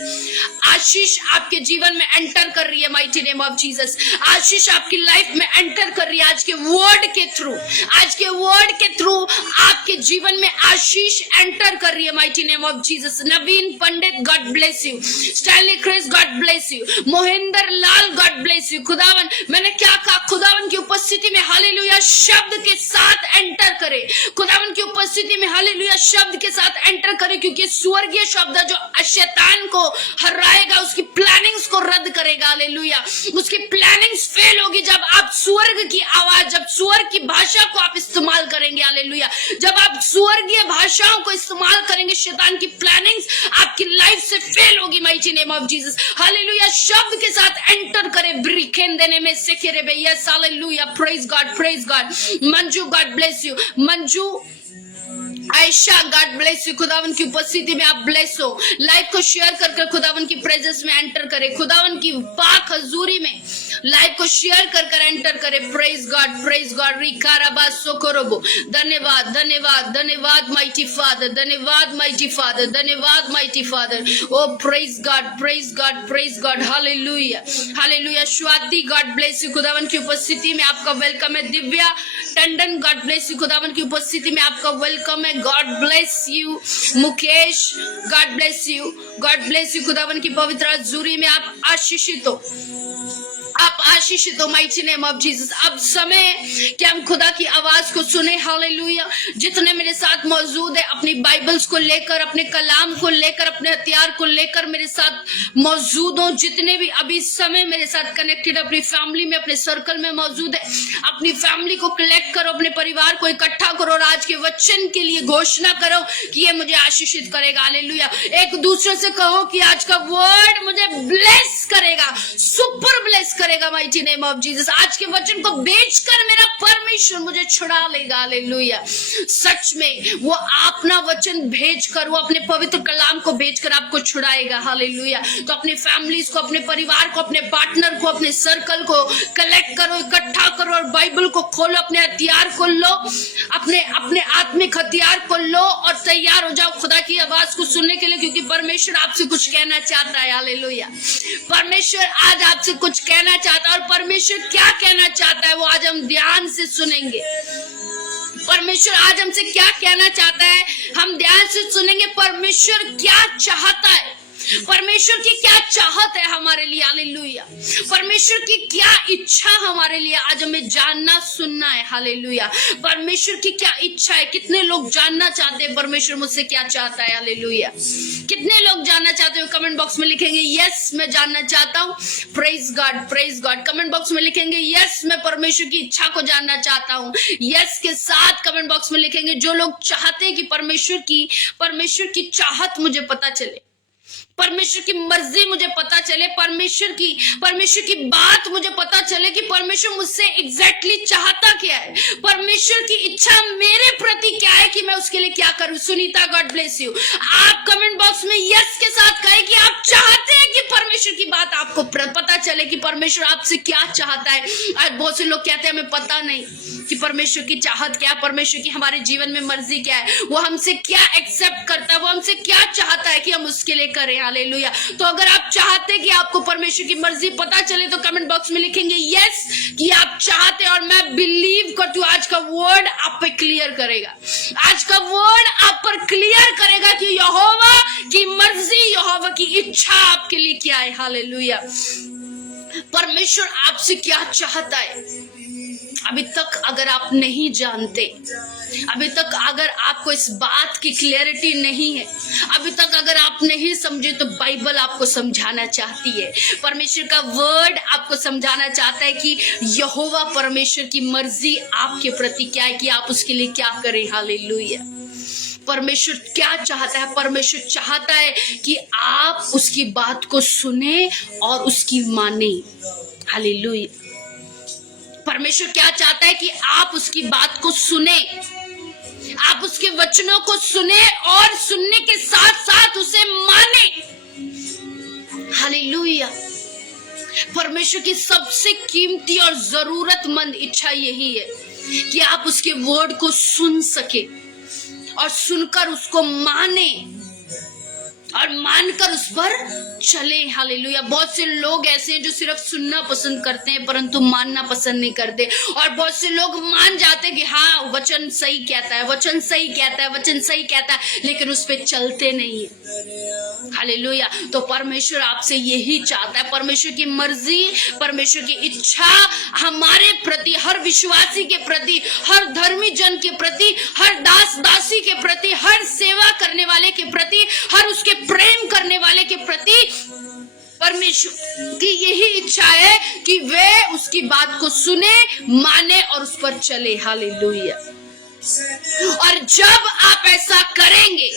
आशीष आपके जीवन में एंटर कर रही है। Mighty name of Jesus. आशीष आपकी लाइफ में एंटर कर रही है आज के वर्ड के थ्रू, आज के वर्ड के थ्रू आपके जीवन में आशीष एंटर कर रही है। Mighty name of Jesus. Naveen Pandit, God bless you. Stanley Chris, God bless you. Mohinder Lal, God bless you. खुदावन, मैंने क्या कहा? खुदावन की उपस्थिति में हालेलुया शब्द के साथ एंटर करे। खुदावन की उपस्थिति में हालेलुया शब्द के साथ एंटर करे, क्योंकि स्वर्गीय शब्द जो शैतान को हराएगा, उसकी प्लानिंग्स को रद्द करेगा। हालेलुया। उसकी प्लानिंग्स फेल होगी जब आप स्वर्ग की आवाज, जब स्वर्ग की भाषा को आप इस्तेमाल करेंगे। हालेलुया। जब आप स्वर्गीय भाषाओं को इस्तेमाल करेंगे, शैतान की प्लानिंग्स आपकी लाइफ से फेल होगी। Mighty name of Jesus. Hallelujah. शब्द के साथ एंटर करे। ब्रिकेन देने में सेकेरे बे। Yes, hallelujah. Praise God, praise God. Manju, God bless you. Manju, Ayesha, God bless you. खुदावन की उपस्थिति में आप ब्लेस हो। लाइव को शेयर कर खुदावन की प्रेजेंस में एंटर करे। खुदावन की पाक हजूरी में लाइव को शेयर कर एंटर करे। Praise God, praise God. रिकाराबा सोकोरोबो। धन्यवाद, धन्यवाद, धन्यवाद माइटी फादर, धन्यवाद माइटी फादर, धन्यवाद mighty Father. Oh praise God, praise God, praise God. Hallelujah, hallelujah. Swati, God bless you. खुदावन की उपस्थिति में आपका वेलकम है। Divya Tandon, God bless you. खुदावन की उपस्थिति में आपका वेलकम है। God bless you. Mukesh, God bless you, God bless you. खुदावन की पवित्र हजूरी में आप आशीषित हो, आप आशीषित हो। Mighty name of Jesus. अब समय कि हम खुदा की आवाज को सुने। हालेलुया। जितने मेरे साथ मौजूद है, अपनी बाइबल्स को लेकर, अपने कलाम को लेकर, अपने हथियार को लेकर मेरे साथ मौजूद हो, जितने भी अभी समय मेरे साथ कनेक्टेड, अपनी फैमिली में, अपने सर्कल में मौजूद है, अपनी फैमिली को कलेक्ट करो, अपने परिवार को इकट्ठा करो और आज के वचन के लिए घोषणा करो कि ये मुझे आशीषित करेगा। हालेलुया। एक दूसरे से कहो कि आज का वर्ड मुझे ब्लेस करेगा, सुपर ब्लेस करेगा। Mighty name of Jesus. आज के वचन को बेचकर मेरा परमेश्वर मुझे छुड़ा लेगा। हालेलुया। सच में वो अपना वचन भेजकर, वो अपने पवित्र कलाम को भेजकर आपको छुड़ाएगा। हालेलुया। तो अपने फैमिलीज को, अपने परिवार को, अपने पार्टनर को, अपने सर्कल को कलेक्ट करो, इकट्ठा करो और बाइबल को खोलो, अपने हथियार को लो, अपने आत्मिक हथियार को लो और तैयार हो जाओ खुदा की आवाज को सुनने के लिए, क्योंकि परमेश्वर आपसे कुछ कहना चाहता है। हालेलुया। परमेश्वर आज आपसे कुछ कहना चाहता है, और परमेश्वर क्या कहना चाहता है वो आज हम ध्यान से सुनेंगे। परमेश्वर आज हमसे क्या कहना चाहता है हम ध्यान से सुनेंगे। परमेश्वर क्या चाहता है, परमेश्वर की क्या चाहत है हमारे लिए। हालेलुया। परमेश्वर की क्या इच्छा हमारे लिए आज हमें जानना सुनना है। हालेलुया। परमेश्वर की क्या इच्छा है। कितने लोग जानना चाहते हैं परमेश्वर मुझसे क्या चाहता है। हालेलुया। कितने लोग जानना चाहते हो? कमेंट बॉक्स में लिखेंगे यस मैं जानना चाहता हूँ। Praise God, praise God. Comment box में लिखेंगे यस मैं परमेश्वर की इच्छा को जानना चाहता हूँ। यस के साथ कमेंट बॉक्स में लिखेंगे जो लोग चाहते हैं कि परमेश्वर की चाहत मुझे पता चले, परमेश्वर की मर्जी मुझे पता चले, परमेश्वर की बात मुझे पता चले कि परमेश्वर मुझसे एग्जैक्टली चाहता क्या है, परमेश्वर की इच्छा मेरे प्रति क्या है कि मैं उसके लिए क्या करूं। Sunita, God bless you. आप कमेंट बॉक्स में यस के साथ कहें कि आप चाहते हैं कि परमेश्वर की बात आपको पता चले कि परमेश्वर आपसे क्या चाहता है। आज बहुत से लोग कहते हैं हमें पता नहीं कि परमेश्वर की चाहत क्या है, परमेश्वर की हमारे जीवन में मर्जी क्या है, वो हमसे क्या एक्सेप्ट करता है, वो हमसे क्या चाहता है कि हम उसके लिए करें। हालेलुया। तो अगर आप चाहते कि आपको परमेश्वर की मर्जी पता चले तो कमेंट बॉक्स में लिखेंगे यस कि आप चाहते, और मैं बिलीव करती हूँ आज का वर्ड आप पे क्लियर करेगा। आज का वर्ड आप पर क्लियर करेगा कि यहोवा की मर्जी, यहोवा की इच्छा आपके लिए क्या है। हालेलुया। परमेश्वर आपसे क्या चाहता है। अभी तक अगर आप नहीं जानते, अभी तक अगर आपको इस बात की क्लैरिटी नहीं है, अभी तक अगर आप नहीं समझे, तो बाइबल आपको समझाना चाहती है। परमेश्वर का वर्ड आपको समझाना चाहता है कि यहोवा परमेश्वर की मर्जी आपके प्रति क्या है, कि आप उसके लिए क्या करें। हालेलुया। परमेश्वर क्या चाहता है? परमेश्वर चाहता है कि आप उसकी बात को सुने और उसकी माने। हालेलुया। परमेश्वर क्या चाहता है कि आप उसकी बात को सुने, आप उसके वचनों को सुने और सुनने के साथ साथ उसे माने। हालेलुया। परमेश्वर की सबसे कीमती और जरूरतमंद इच्छा यही है कि आप उसके वर्ड को सुन सके और सुनकर उसको माने और मानकर उस पर चले। हालेलुया। बहुत से लोग ऐसे हैं जो सिर्फ सुनना पसंद करते हैं परंतु मानना पसंद नहीं करते, और बहुत से लोग मान जाते हैं कि हाँ वचन सही कहता है, वचन सही कहता है, वचन सही कहता है, लेकिन उस पर चलते नहीं है। हालेलुया। तो परमेश्वर आपसे यही चाहता है। परमेश्वर की मर्जी, परमेश्वर की इच्छा हमारे प्रति, हर विश्वासी के प्रति, हर धर्मी जन के प्रति, हर दास दासी के प्रति, हर सेवा करने वाले के प्रति, हर उसके प्रेम करने वाले के प्रति परमेश्वर की यही इच्छा है कि वे उसकी बात को सुने, माने और उस पर चले। हालेलुया। और जब आप ऐसा करेंगे,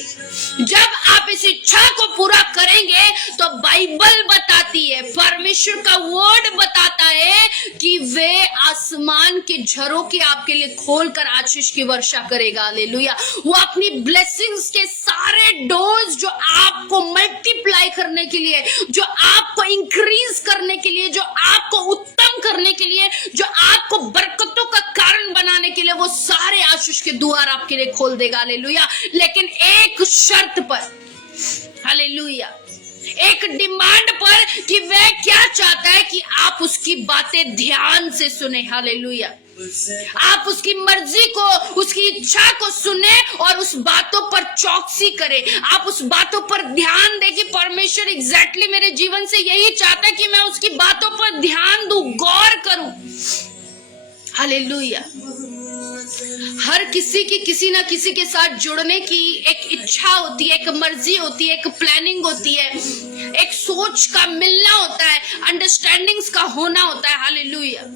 जब आप इस इच्छा को पूरा करेंगे, तो बाइबल बताती है, परमेश्वर का वर्ड बताता है कि वे आसमान के झरोखे आपके लिए खोलकर आशीष की वर्षा करेगा। हालेलुया। वो अपनी ब्लेसिंग्स के सारे डोज जो आपको मल्टीप्लाई करने के लिए, जो आपको इंक्रीज करने के लिए, जो आपको उत्तम करने के लिए, जो आपको बरकतों का कारण बनाने के लिए, वो सारे आशीष के द्वार आपके लिए खोल देगा। हालेलुया। लेकिन एक शर्त पर, हालेलुया, एक डिमांड पर कि वह क्या चाहता है कि आप उसकी बातें ध्यान से सुने। हालेलुया। आप उसकी मर्जी को, उसकी इच्छा को सुने और उस बातों पर चौकसी करें। आप उस बातों पर ध्यान दें कि परमेश्वर एग्जैक्टली मेरे जीवन से यही चाहता है कि मैं उसकी बातों पर ध्यान दूं, गौर करूं। हालेलुया। हर किसी की किसी ना किसी के साथ जुड़ने की एक इच्छा होती है, एक मर्जी होती है, एक प्लानिंग होती है, एक सोच का मिलना होता है, अंडरस्टैंडिंग्स का होना होता है। हालेलुया।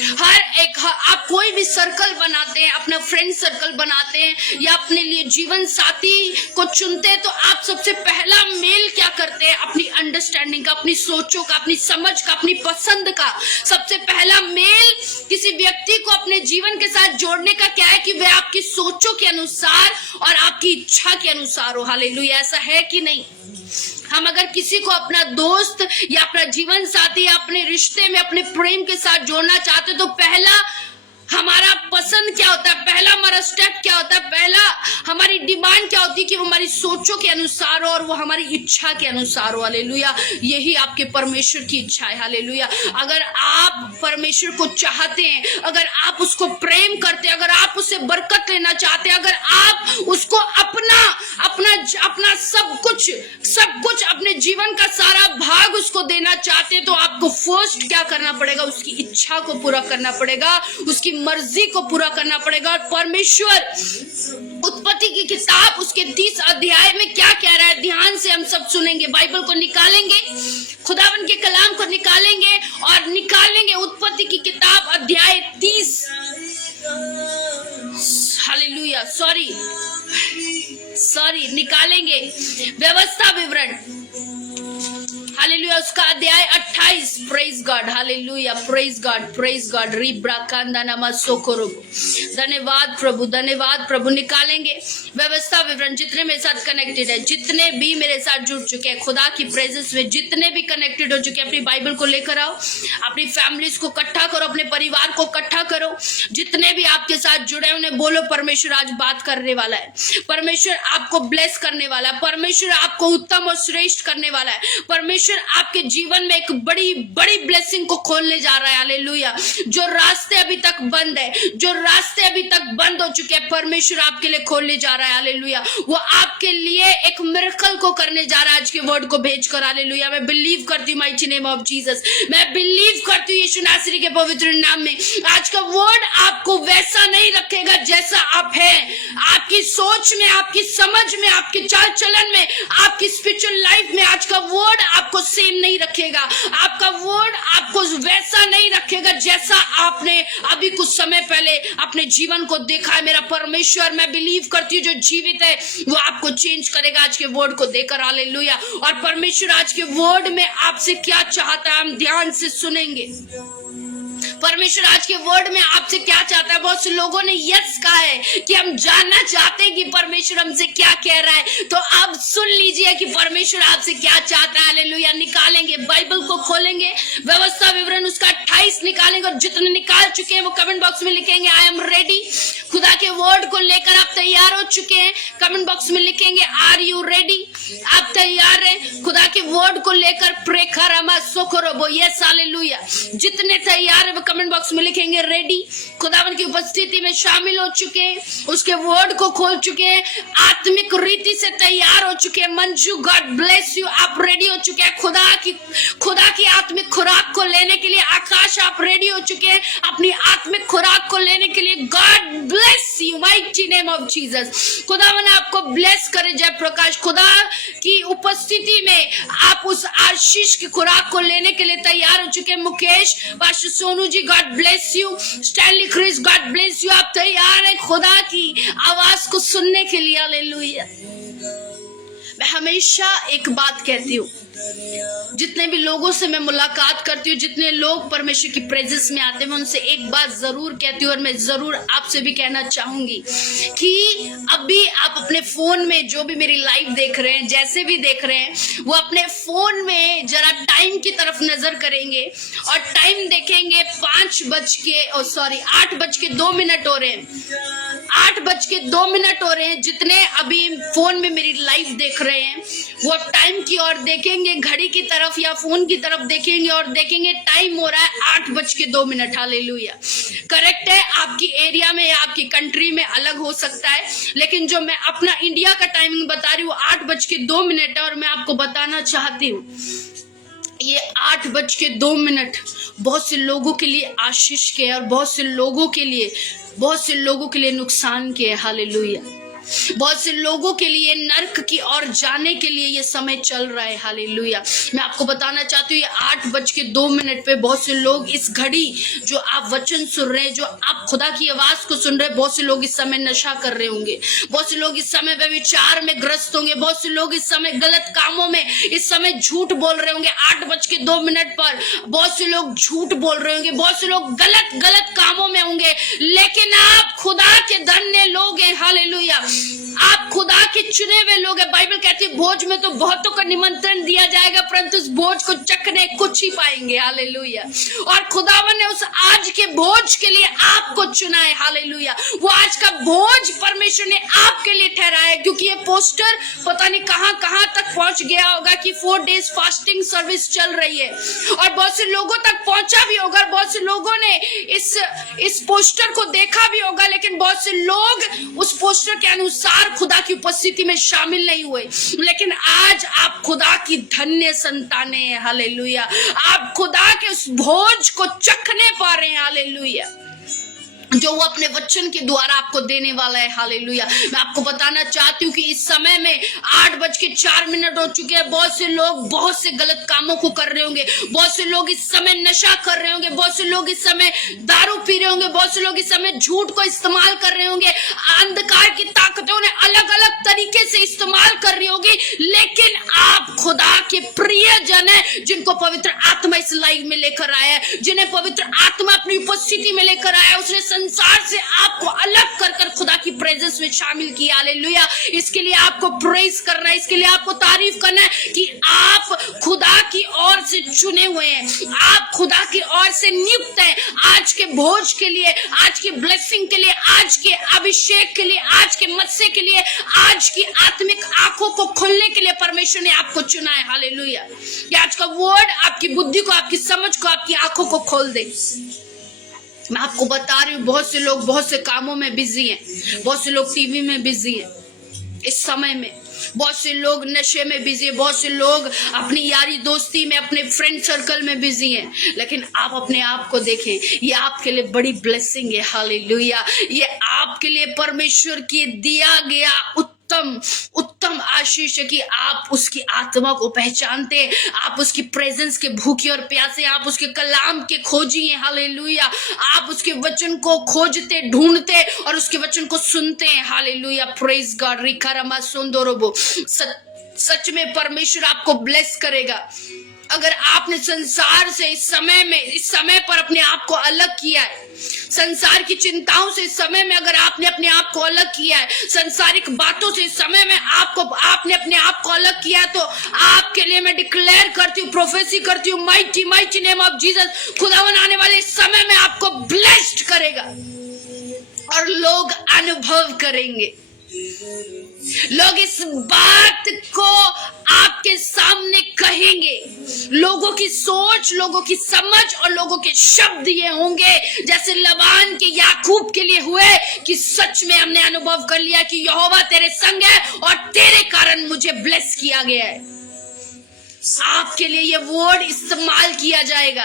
आप कोई भी सर्कल बनाते हैं, अपना फ्रेंड सर्कल बनाते हैं या अपने लिए जीवन साथी को चुनते हैं, तो आप सबसे पहला मेल क्या करते हैं? अपनी अंडरस्टैंडिंग का, अपनी सोचों का, अपनी समझ का, अपनी पसंद का। सबसे पहला मेल किसी व्यक्ति को अपने जीवन के साथ जोड़ने का क्या है कि वह आपकी सोचों के अनुसार और आपकी इच्छा के अनुसार हो। हालेलुया। ऐसा है कि नहीं? हम अगर किसी को अपना दोस्त या अपना जीवन साथी या अपने रिश्ते में, अपने प्रेम के साथ जोड़ना चाहते तो पहला हमारा पसंद क्या होता है, पहला हमारा स्टेप क्या होता है, पहला हमारी डिमांड क्या होती है कि वो हमारी सोचों के अनुसार हो और वो हमारी इच्छा के अनुसार हो। हालेलुया, यही आपके परमेश्वर की इच्छा है। हालेलुया, अगर आप परमेश्वर को चाहते हैं, अगर आप उसको प्रेम करते हैं, अगर आप उससे बरकत लेना चाहते हैं, अगर आप उसको अपना अपना अपना सब कुछ अपने जीवन का सारा भाग उसको देना चाहते हैं, तो आपको फर्स्ट क्या करना पड़ेगा, उसकी इच्छा को पूरा करना पड़ेगा, उसकी मर्जी को पूरा करना पड़ेगा। और परमेश्वर उत्पत्ति की किताब उसके 30 अध्याय में क्या कह रहा है, ध्यान से हम सब सुनेंगे। बाइबल को निकालेंगे, खुदावन के कलाम को निकालेंगे और निकालेंगे उत्पत्ति की किताब अध्याय 30। हालेलुया, सॉरी निकालेंगे व्यवस्था विवरण। हालेलुया, उसका अध्याय 28। Praise God, hallelujah, praise God. रिब्राकांदा नामा सोकोरो। धन्यवाद प्रभु। निकालेंगे व्यवस्था विवरण। जितने मेरे साथ कनेक्टेड है, जितने भी मेरे साथ जुड़ चुके हैं खुदा की प्रेजेंस में, जितने भी कनेक्टेड हो चुके हैं, अपनी बाइबल को लेकर आओ, अपनी फैमिलीज को इकट्ठा करो, अपने परिवार को इकट्ठा करो। जितने भी आपके साथ जुड़े हैं उन्हें बोलो, परमेश्वर आज बात करने वाला है, परमेश्वर आपको ब्लेस करने वाला है, परमेश्वर आपको उत्तम और श्रेष्ठ करने वाला है, परमेश्वर आपके जीवन में एक बड़ी बड़ी ब्लेसिंग को खोलने जा रहा है। हालेलुया, जो रास्ते अभी तक बंद हो चुके हैं, परमेश्वर आपके लिए खोलने जा रहा है। हालेलुया, वो आपके लिए एक मिरेकल को करने जा रहा है आज के वर्ड को भेजकर। हालेलुया, मैं बिलीव करती हूँ माइटी नेम ऑफ जीसस, मैं बिलीव करती हूँ यीशु नासरी के पवित्र नाम में। आज का वर्ड आपको वैसा नहीं रखेगा जैसा आप हैं, आपकी सोच में, आपकी समझ में, आपके चाल चलन में, आपकी स्पिरिचुअल लाइफ में आज का वर्ड आपको सेम नहीं रखेगा। आपका वर्ड आपको वैसा नहीं रखेगा जैसा आपने अभी कुछ समय पहले अपने जीवन को देखा है। मेरा परमेश्वर, मैं बिलीव करती हूँ जो जीवित है वो आपको चेंज करेगा आज के वर्ड को देकर। हालेलुया, और परमेश्वर आज के वर्ड में आपसे क्या चाहता है हम ध्यान से सुनेंगे। परमेश्वर आज के वर्ड में आपसे क्या चाहता है। बहुत से लोगों ने यस कहा है कि हम जानना चाहते हैं कि परमेश्वर हमसे क्या कह रहा है, तो आप सुन लीजिए कि परमेश्वर आपसे क्या चाहता है। हालेलुया, निकालेंगे, बाइबल को खोलेंगे, व्यवस्था विवरण उसका 28 निकालेंगे, और जितने निकाल चुके हैं वो कमेंट बॉक्स में लिखेंगे आई एम रेडी। खुदा के वर्ड को लेकर आप तैयार हो चुके हैं, कमेंट बॉक्स में लिखेंगे आर यू रेडी। आप तैयार हैं खुदा के वर्ड को लेकर, प्रेखरमा सोखरोबो, यस हालेलुया। जितने तैयार है वो कमेंट बॉक्स में लिखेंगे रेडी। खुदावन की उपस्थिति में शामिल हो चुके हैं, उसके वर्ड को खोल चुके हैं, आत्मिक रीति से तैयार हो चुके हैं। मंजू, गॉड ब्लेस यू, आप रेडी हो चुके हैं खुदा की आत्मिक खुराक को लेने के लिए। आकाश, आप रेडी हो चुके हैं अपनी आत्मिक खुराक को लेने के लिए। God bless you, mighty name of Jesus. खुदावन आपको ब्लेस करे। जय प्रकाश, खुदा की उपस्थिति में आप उस आशीष की खुराक को लेने के लिए तैयार हो चुके हैं। Mukesh, pastor Sonu ji, God bless you. Stanley Chris, God bless you. आप तैयार हैं खुदा की आवाज को सुनने के लिए। हालेलुया, मैं हमेशा एक बात कहती हूँ, जितने भी लोगों से मैं मुलाकात करती हूँ, जितने लोग परमेश्वर की प्रेजेंस में आते हैं, मैं उनसे एक बात जरूर कहती हूँ, और मैं जरूर आपसे भी कहना चाहूंगी कि अभी आप अपने फोन में जो भी मेरी लाइव देख रहे हैं, जैसे भी देख रहे हैं, वो अपने फोन में जरा टाइम की तरफ नजर करेंगे और टाइम देखेंगे 8:02 हो रहे हैं। 8:02 हो रहे हैं। जितने अभी फोन में मेरी लाइव देख रहे हैं वो टाइम की ओर देखेंगे, घड़ी की तरफ या फोन की तरफ देखेंगे और देखेंगे टाइम हो रहा है 8:02। हालेलुया, करेक्ट है। आपकी एरिया में या आपकी कंट्री में अलग हो सकता है, लेकिन जो मैं अपना इंडिया का टाइमिंग बता रही हूँ 8:02 है। और मैं आपको बताना चाहती हूँ ये 8:02 बहुत से लोगों के लिए आशीष के और बहुत से लोगों के लिए नुकसान के। हालेलुया, बहुत से लोगों के लिए नर्क की ओर जाने के लिए ये समय चल रहा है। हालेलुया, मैं आपको बताना चाहती हूँ ये 8:02 पे बहुत से लोग इस घड़ी जो आप वचन सुन रहे हैं, जो आप खुदा की आवाज को सुन रहे हैं, बहुत से लोग इस समय नशा कर रहे होंगे, बहुत से लोग इस समय व्यभिचार में ग्रस्त होंगे, बहुत से लोग इस समय गलत कामों में इस समय झूठ बोल रहे होंगे। 8:02 पर बहुत से लोग झूठ बोल रहे होंगे, बहुत से लोग गलत कामों में होंगे, लेकिन आप खुदा के धन्य लोग हैं। हालेलुया, आप खुदा के चुने हुए लोग हैं। बाइबल कहती है भोज में तो बहुतों को निमंत्रण दिया जाएगा, परंतु उस भोज को चखने कुछ ही पाएंगे। हालेलुया। और खुदावन ने उस आज के भोज के लिए आपको चुना है। हालेलुया। वो आज का भोज परमेश्वर ने आपके लिए ठहराया है, क्योंकि ये पोस्टर पता नहीं कहां कहां तक पहुंच गया होगा कि 4 डेज फास्टिंग सर्विस चल रही है, और बहुत से लोगों तक पहुंचा भी होगा। बहुत से लोगों ने इस पोस्टर को देखा भी होगा, लेकिन बहुत से लोग उस पोस्टर के अनुसार खुदा की उपस्थिति में शामिल नहीं हुए। लेकिन आज आप खुदा की धन्य संतानें हैं। हालेलुया। आप खुदा के उस भोज को चखने पा रहे हैं। हालेलुया, जो वो अपने वचन के द्वारा आपको देने वाला है। हालेलुया। मैं आपको बताना चाहती हूँ कि इस समय में 8:04 हो चुके हैं। बहुत से लोग बहुत से गलत कामों को कर रहे होंगे। बहुत से लोग इस समय नशा कर रहे होंगे। बहुत से लोग इस समय दारू पी रहे होंगे। बहुत से लोग इस समय झूठ को इस्तेमाल कर रहे होंगे। अंधकार की ताकतों ने अलग अलग तरीके से इस्तेमाल कर रही होगी, लेकिन आप खुदा के प्रिय जन है, जिनको पवित्र आत्मा इस लाइफ में लेकर आया है, जिन्हें पवित्र आत्मा अपनी उपस्थिति में लेकर आया। उसने संसार से आपको अलग कर खुदा की प्रेजेंस में शामिल किया। हालेलुया। इसके लिए आपको प्रेज करना है, इसके लिए आपको तारीफ करना है कि आप खुदा की ओर से चुने हुए हैं, आप खुदा की ओर से नियुक्त हैं आज के भोज के लिए, आज की ब्लेसिंग के लिए, आज के अभिषेक के लिए, आज के मत्स्य के लिए, आज की आत्मिक आंखों को खोलने के लिए परमेश्वर ने आपको चुना है। हालेलुया। कि आज का वर्ड आपकी बुद्धि को, आपकी समझ को, आपकी आंखों को खोल दे। मैं आपको बता रही हूँ, बहुत से लोग बहुत से कामों में बिजी हैं, बहुत से लोग टीवी में बिजी हैं इस समय में, बहुत से लोग नशे में बिजी है, बहुत से लोग अपनी यारी दोस्ती में, अपने फ्रेंड सर्कल में बिजी हैं। लेकिन आप अपने आप को देखें, ये आपके लिए बड़ी ब्लेसिंग है। हालेलुया। ये आपके लिए परमेश्वर की दिया गया उत्तम आशीष है कि आप उसकी आत्मा को पहचानते, आप उसकी प्रेजेंस के भूखे और प्यासे, आप उसके कलाम के खोजी हैं। हालेलुया। आप उसके वचन को खोजते, ढूंढते और उसके वचन को सुनते हैं। हालेलुया। Praise God. रिकारमा सुंदरोबो। सच में परमेश्वर आपको ब्लेस करेगा। अगर आपने संसार से इस समय पर अपने आप को अलग किया है, संसार की चिंताओं से इस समय में अगर आपने अपने आप को अलग किया है, संसारिक बातों से इस समय में आपने अपने आप को अलग किया, तो आपके लिए मैं डिक्लेयर करती हूँ, प्रोफेसी करती हूँ, माइटी नेम ऑफ जीसस, खुदावन आने वाले इस समय में आपको ब्लेस्ड करेगा और लोग अनुभव करेंगे। लोग इस बात को आपके सामने कहेंगे। लोगों की सोच, लोगों की समझ और लोगों के शब्द ये होंगे जैसे लबान के याकूब के लिए हुए कि सच में हमने अनुभव कर लिया कि यहोवा तेरे संग है और तेरे कारण मुझे ब्लेस किया गया है। आपके लिए ये वर्ड इस्तेमाल किया जाएगा,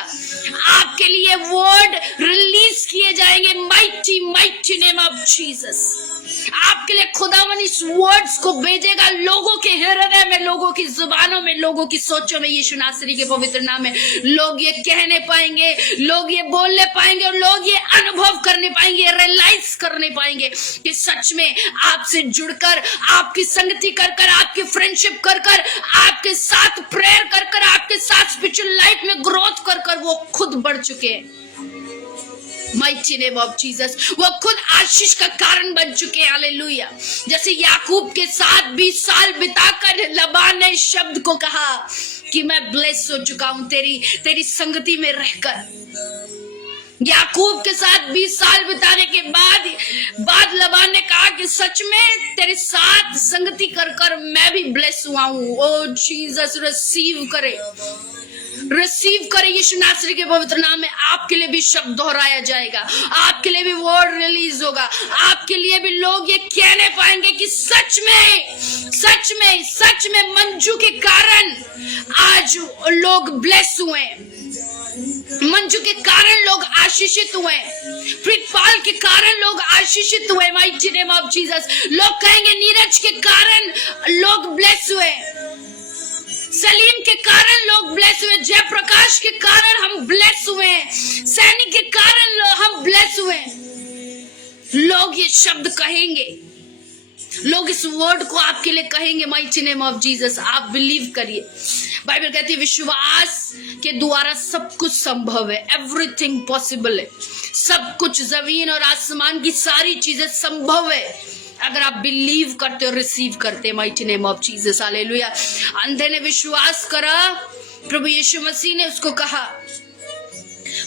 आपके लिए वर्ड रिलीज किए जाएंगे। Mighty name of Jesus. आपके लिए खुदावन इस वर्ड्स को भेजेगा लोगों के हृदय में, लोगों की जुबानों में, लोगों की सोचों में। यीशु नासरी के पवित्र नाम में लोग ये कहने पाएंगे, लोग ये बोलने पाएंगे और लोग ये अनुभव करने पाएंगे, रियलाइज करने पाएंगे कि सच में आपसे जुड़कर, आपकी संगति कर, आपकी फ्रेंडशिप कर, आपके साथ प्रेयर कर, आपके साथ स्पिरिचुअल लाइफ में ग्रोथ कर वो खुद बढ़ चुके हैं। Mighty name of Jesus. वो खुद आशीष का कारण बन चुके हैं। हालेलुया। जैसे याकूब के साथ 20 साल बिताकर लबान ने शब्द को कहा कि मैं ब्लेस हो चुका हूं तेरी संगति में रहकर। याकूब के साथ 20 साल बिताने के बाद लबान ने कहा कि सच में तेरे साथ संगति कर मैं भी ब्लेस हुआ हूं। ओ जीसस, रिसीव करे यीशु नासरी के पवित्र नाम में। आपके लिए भी शब्द दोहराया जाएगा, आपके लिए भी वर्ड रिलीज होगा, आपके लिए भी लोग ये कहने पाएंगे कि सच में मंजू के कारण आज लोग ब्लेस हुए, मंजू के कारण लोग आशीषित हुए, प्रीतपाल के कारण लोग आशीषित हुए। Mighty name of Jesus. लोग कहेंगे नीरज के कारण लोग ब्लेस हुए, सलीम के कारण लोग ब्लेस हुए, जयप्रकाश के कारण हम ब्लेस हुए, सैनिक के कारण हम ब्लेस हुए। लोग ये शब्द कहेंगे, लोग इस वर्ड को आपके लिए कहेंगे। Mighty name of Jesus. आप बिलीव करिए। बाइबल कहती है विश्वास के द्वारा सब कुछ संभव है। एवरीथिंग पॉसिबल है। सब कुछ, जमीन और आसमान की सारी चीजें संभव है अगर आप बिलीव करते हो, रिसीव करते, mighty name of Jesus, hallelujah. अंधे ने विश्वास करा, प्रभु यीशु मसीह ने उसको कहा,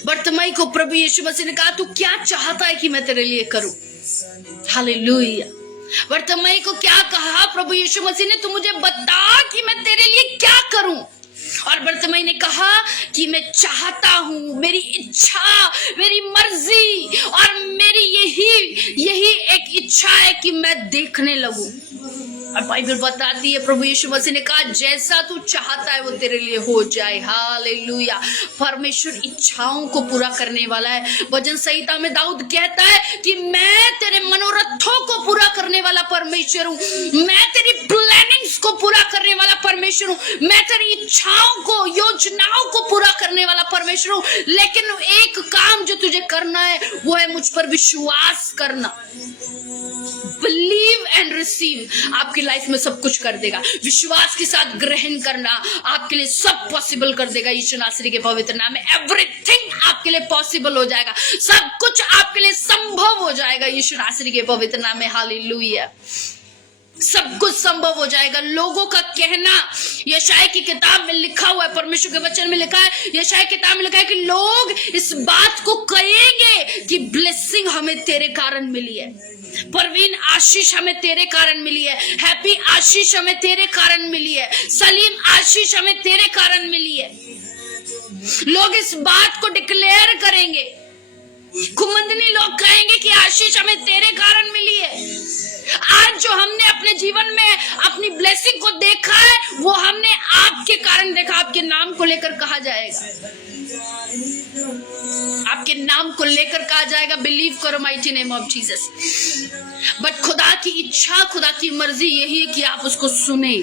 बर्तिमाई को प्रभु यीशु मसीह ने कहा, तू क्या चाहता है कि मैं तेरे लिए करूं? हालेलुया। बर्तिमाई को क्या कहा प्रभु यीशु मसीह ने, तू मुझे बता कि मैं तेरे लिए क्या करूं? और बर्तिमाई ने कहा कि मैं चाहता हूं, मेरी इच्छा, मेरी मर्जी और मेरी यही एक इच्छा है कि मैं देखने लगूं। और बाइबल बताती है प्रभु यीशु मसीह ने कहा, जैसा तू चाहता है वो तेरे लिए हो जाए। हालेलुया। परमेश्वर इच्छाओं को पूरा करने वाला है। भजन संहिता में दाऊद कहता है कि मैं तेरे मनोरथों को पूरा करने वाला परमेश्वर हूँ, मैं तेरी प्लानिंग्स को पूरा करने वाला परमेश्वर हूँ, मैं तेरी इच्छाओं को, योजनाओं को पूरा करने वाला परमेश्वर हूँ। लेकिन एक काम जो तुझे करना है वो है मुझ पर विश्वास करना। बिलीव एंड रिसीव आपकी लाइफ में सब कुछ कर देगा। विश्वास के साथ ग्रहण करना आपके लिए सब पॉसिबल कर देगा। यीशु नासरी के पवित्र नाम में एवरीथिंग आपके लिए पॉसिबल हो जाएगा, सब कुछ आपके लिए संभव हो जाएगा। यीशु नासरी के पवित्र नाम में हालेलुया। सब कुछ संभव हो जाएगा। लोगों का कहना, यशाया की किताब में लिखा हुआ है, परमेश्वर के वचन में लिखा है, यशाया की किताब में लिखा है कि लोग इस बात को कहेंगे कि ब्लेसिंग हमें तेरे कारण मिली है, परवीन आशीष हमें तेरे कारण मिली है, हैप्पी आशीष हमें तेरे कारण मिली है, सलीम आशीष हमें तेरे कारण मिली है। लोग इस बात को डिक्लेयर करेंगे। कुमंदनी लोग कहेंगे कि आशीष हमें तेरे कारण मिली है। आज जो हमने अपने जीवन में अपनी ब्लेसिंग को देखा है वो हमने आपके कारण देखा। आपके नाम को लेकर कहा जाएगा, आपके नाम को लेकर कहा जाएगा। बिलीव करो mighty name of Jesus. But खुदा की इच्छा, खुदा की मर्जी यही है कि आप उसको सुने।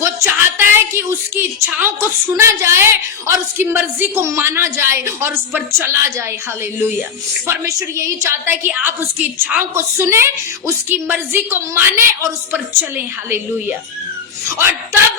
वो चाहता है कि उसकी इच्छाओं को सुना जाए और उसकी मर्जी को माना जाए और उस पर चला जाए। हालेलुया। परमेश्वर यही चाहता है कि आप उसकी इच्छाओं को सुने, उसकी मर्जी को माने और उस पर चलें। हालेलुया। और तब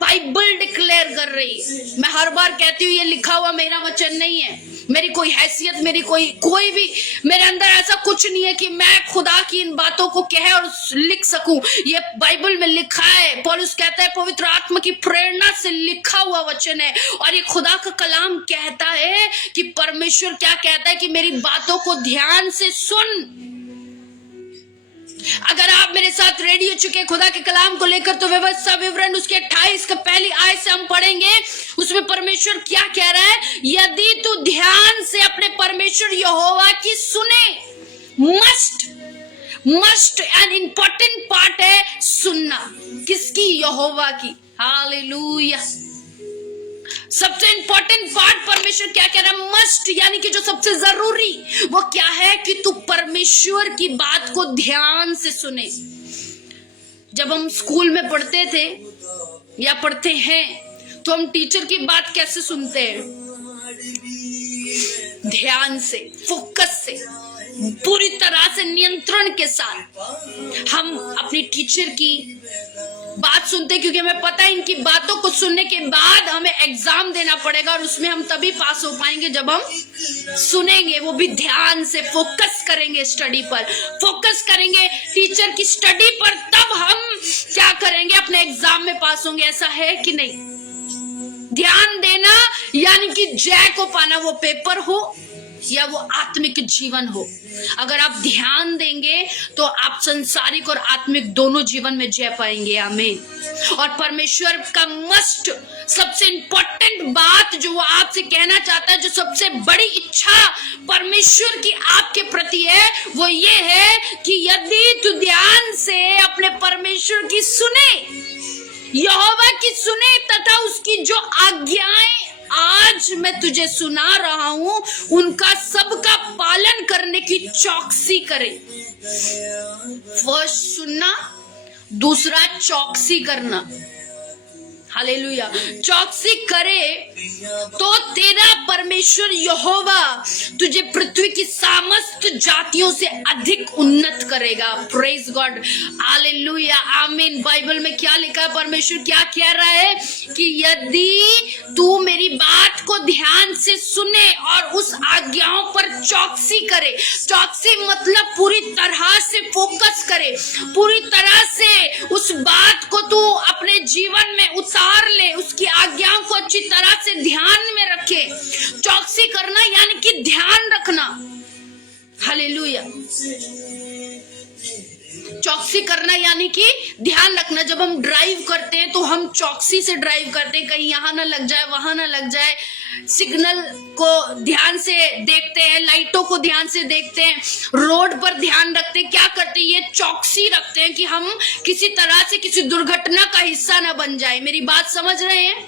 बाइबल डिक्लेयर कर रही है। मैं हर बार कहती हूँ ये लिखा हुआ मेरा वचन नहीं है, मेरी कोई हैसियत, मेरी कोई भी मेरे अंदर ऐसा कुछ नहीं है कि मैं खुदा की इन बातों को कह और लिख सकूं। ये बाइबल में लिखा है। पौलुस कहता है पवित्र आत्मा की प्रेरणा से लिखा हुआ वचन है। और ये खुदा का कलाम कहता है कि परमेश्वर क्या कहता है कि मेरी बातों को ध्यान से सुन। अगर आप मेरे साथ रेडी हो चुके खुदा के कलाम को लेकर, तो व्यवस्था विवरण उसके 28 का पहली आयत से हम पढ़ेंगे। उसमें परमेश्वर क्या कह रहा है, यदि तू ध्यान से अपने परमेश्वर यहोवा की सुने, मस्ट एन इंपॉर्टेंट पार्ट है सुनना। किसकी? यहोवा की। हालेलुया। सबसे इंपॉर्टेंट पार्ट परमेश्वर क्या कह रहा है, मस्ट, यानी कि जो सबसे जरूरी वो क्या है कि तू परमेश्वर की बात को ध्यान से सुने। जब हम स्कूल में पढ़ते थे या पढ़ते हैं तो हम टीचर की बात कैसे सुनते हैं? ध्यान से, फोकस से, पूरी तरह से नियंत्रण के साथ हम अपनी टीचर की बात सुनते, क्योंकि हमें पता है इनकी बातों को सुनने के बाद हमें एग्जाम देना पड़ेगा और उसमें हम तभी पास हो पाएंगे जब हम सुनेंगे, वो भी ध्यान से। फोकस करेंगे स्टडी पर, फोकस करेंगे टीचर की स्टडी पर, तब हम क्या करेंगे, अपने एग्जाम में पास होंगे। ऐसा है कि नहीं? ध्यान देना यानी कि जय को पाना, वो पेपर हो या वो आत्मिक जीवन हो। अगर आप ध्यान देंगे तो आप संसारिक और आत्मिक दोनों जीवन में जय पाएंगे। आमीन। और परमेश्वर का मस्ट, सबसे इंपॉर्टेंट बात जो वो आपसे कहना चाहता है, जो सबसे बड़ी इच्छा परमेश्वर की आपके प्रति है, वो ये है कि यदि तू ध्यान से अपने परमेश्वर की सुने, यहोवा की सुने, तथा उसकी जो आज्ञाएं आज मैं तुझे सुना रहा हूं उनका सबका पालन करने की चौकसी करे। फर्स्ट सुनना, दूसरा चौकसी करना। हालेलुया। चौकसी करे तो तेरा परमेश्वर यहोवा तुझे पृथ्वी की समस्त जातियों से अधिक उन्नत करेगा। प्रेज गॉड, हालेलुया, आमीन। बाइबल में क्या लिखा है? परमेश्वर क्या कह रहा है कि यदि तू मेरी बात को ध्यान से सुने और उस आज्ञाओं पर चौकसी करे, चौकसी मतलब पूरी तरह से फोकस करे, पूरी तरह से उस बात को तू अपने जीवन में उतार ले, उसकी आज्ञाओं को अच्छी तरह से ध्यान में रखे। चौकसी करना यानी कि ध्यान रखना। हालेलुया। चौकसी करना यानी कि ध्यान रखना। जब हम ड्राइव करते हैं तो हम चौकसी से ड्राइव करते हैं, कहीं यहाँ ना लग जाए, वहां ना लग जाए। सिग्नल को ध्यान से देखते हैं, लाइटों को ध्यान से देखते हैं, रोड पर ध्यान रखते हैं। क्या करते हैं? ये चौकसी रखते हैं कि हम किसी तरह से किसी दुर्घटना का हिस्सा ना बन जाए। मेरी बात समझ रहे हैं?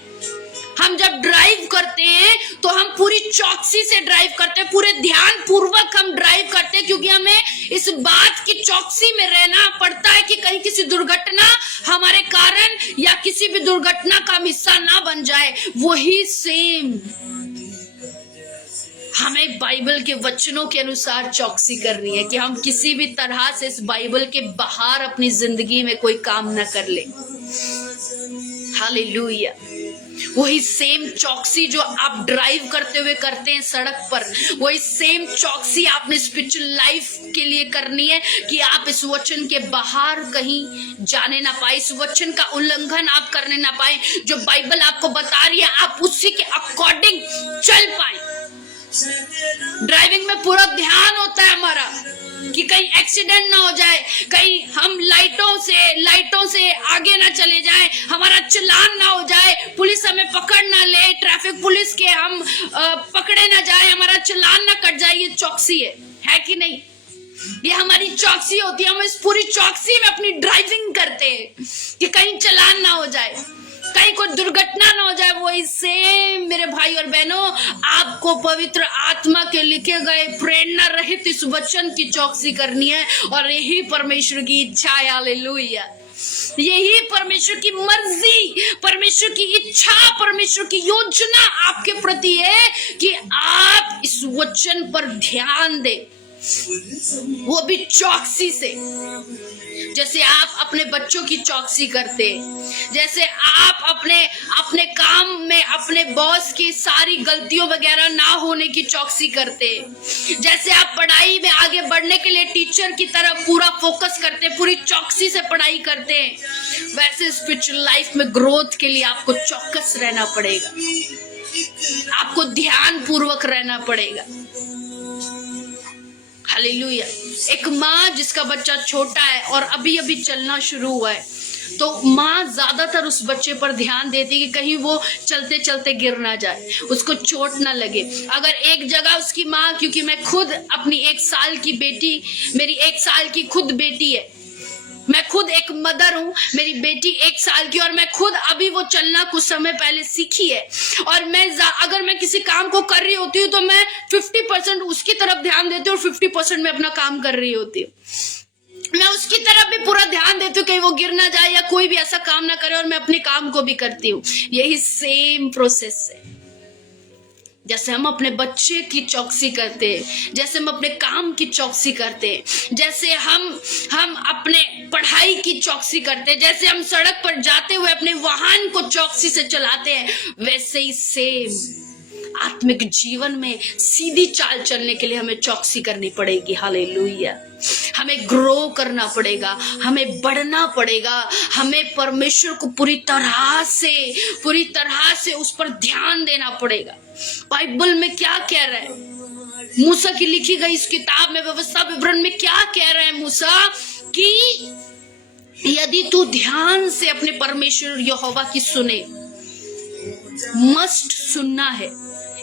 हम जब ड्राइव करते हैं तो हम पूरी चौकसी से ड्राइव करते हैं, पूरे ध्यान पूर्वक हम ड्राइव करते हैं, क्योंकि हमें इस बात की चौकसी में रहना पड़ता है कि कहीं किसी दुर्घटना हमारे कारण या किसी भी दुर्घटना का हिस्सा ना बन जाए। वही सेम हमें बाइबल के वचनों के अनुसार चौकसी करनी है कि हम किसी भी तरह से इस बाइबल के बाहर अपनी जिंदगी में कोई काम ना कर ले। हालेलुया। वही सेम चौकसी जो आप ड्राइव करते हुए करते हैं सड़क पर, वही सेम चौकसी आपने स्पिरिचुअल लाइफ के लिए करनी है कि आप इस वचन के बाहर कहीं जाने ना पाए, इस वचन का उल्लंघन आप करने ना पाए। जो बाइबल आपको बता रही है आप उसी के अकॉर्डिंग चल पाए। ड्राइविंग में पूरा ध्यान होता है हमारा कि कहीं एक्सीडेंट ना हो जाए, कहीं हम लाइटों से आगे ना चले जाए, हमारा चालान ना हो जाए, पुलिस हमें पकड़ ना ले, ट्रैफिक पुलिस के हम पकड़े ना जाए, हमारा चालान ना कट जाए। ये चौकसी है कि नहीं? ये हमारी चौकसी होती है। हम इस पूरी चौकसी में अपनी ड्राइविंग करते हैं कि कहीं चालान ना हो जाए, कहीं कोई दुर्घटना ना हो जाए। वही सेम मेरे भाई और बहनों, आपको पवित्र आत्मा के लिखे गए प्रेरणा रहित इस वचन की चौकसी करनी है, और यही परमेश्वर की इच्छा है। हालेलुया। यही परमेश्वर की मर्जी, परमेश्वर की इच्छा, परमेश्वर की योजना आपके प्रति है कि आप इस वचन पर ध्यान दें, वो भी चौकसी से। जैसे आप अपने बच्चों की चौकसी करते, जैसे आप अपने काम में अपने बॉस की सारी गलतियों वगैरह ना होने की चौकसी करते, जैसे आप पढ़ाई में आगे बढ़ने के लिए टीचर की तरफ पूरा फोकस करते, पूरी चौकसी से पढ़ाई करते, वैसे स्पिरिचुअल लाइफ में ग्रोथ के लिए आपको चौकस रहना पड़ेगा, आपको ध्यान पूर्वक रहना पड़ेगा। हालेलुया। एक माँ जिसका बच्चा छोटा है और अभी अभी चलना शुरू हुआ है, तो माँ ज्यादातर उस बच्चे पर ध्यान देती कि कहीं वो चलते चलते गिर ना जाए, उसको चोट ना लगे। अगर एक जगह उसकी माँ, क्योंकि मैं खुद अपनी 1 साल की बेटी, मेरी 1 साल की खुद बेटी है, मैं खुद एक मदर हूँ, मेरी बेटी 1 साल की, और मैं खुद अभी वो चलना कुछ समय पहले सीखी है। और अगर मैं किसी काम को कर रही होती हूँ तो मैं 50% उसकी तरफ ध्यान देती हूँ और 50% मैं अपना काम कर रही होती हूँ। मैं उसकी तरफ भी पूरा ध्यान देती हूँ कहीं वो गिर ना जाए या कोई भी ऐसा काम ना करे, और मैं अपने काम को भी करती हूँ। यही सेम प्रोसेस है। जैसे हम अपने बच्चे की चौकसी करते हैं, जैसे हम अपने काम की चौकसी करते हैं, जैसे हम अपने पढ़ाई की चौकसी करते हैं, जैसे हम सड़क पर जाते हुए अपने वाहन को चौकसी से चलाते हैं, वैसे ही सेम आत्मिक जीवन में सीधी चाल चलने के लिए हमें चौकसी करनी पड़ेगी। हालेलुया। हमें ग्रो करना पड़ेगा, हमें बढ़ना पड़ेगा, हमें परमेश्वर को पूरी तरह से उस पर ध्यान देना पड़ेगा। बाइबल में क्या कह रहा है? मूसा की लिखी गई इस किताब में, व्यवस्था विवरण में क्या कह रहा है मूसा कि यदि तू ध्यान से अपने परमेश्वर यहोवा की सुने, मस्ट सुनना है,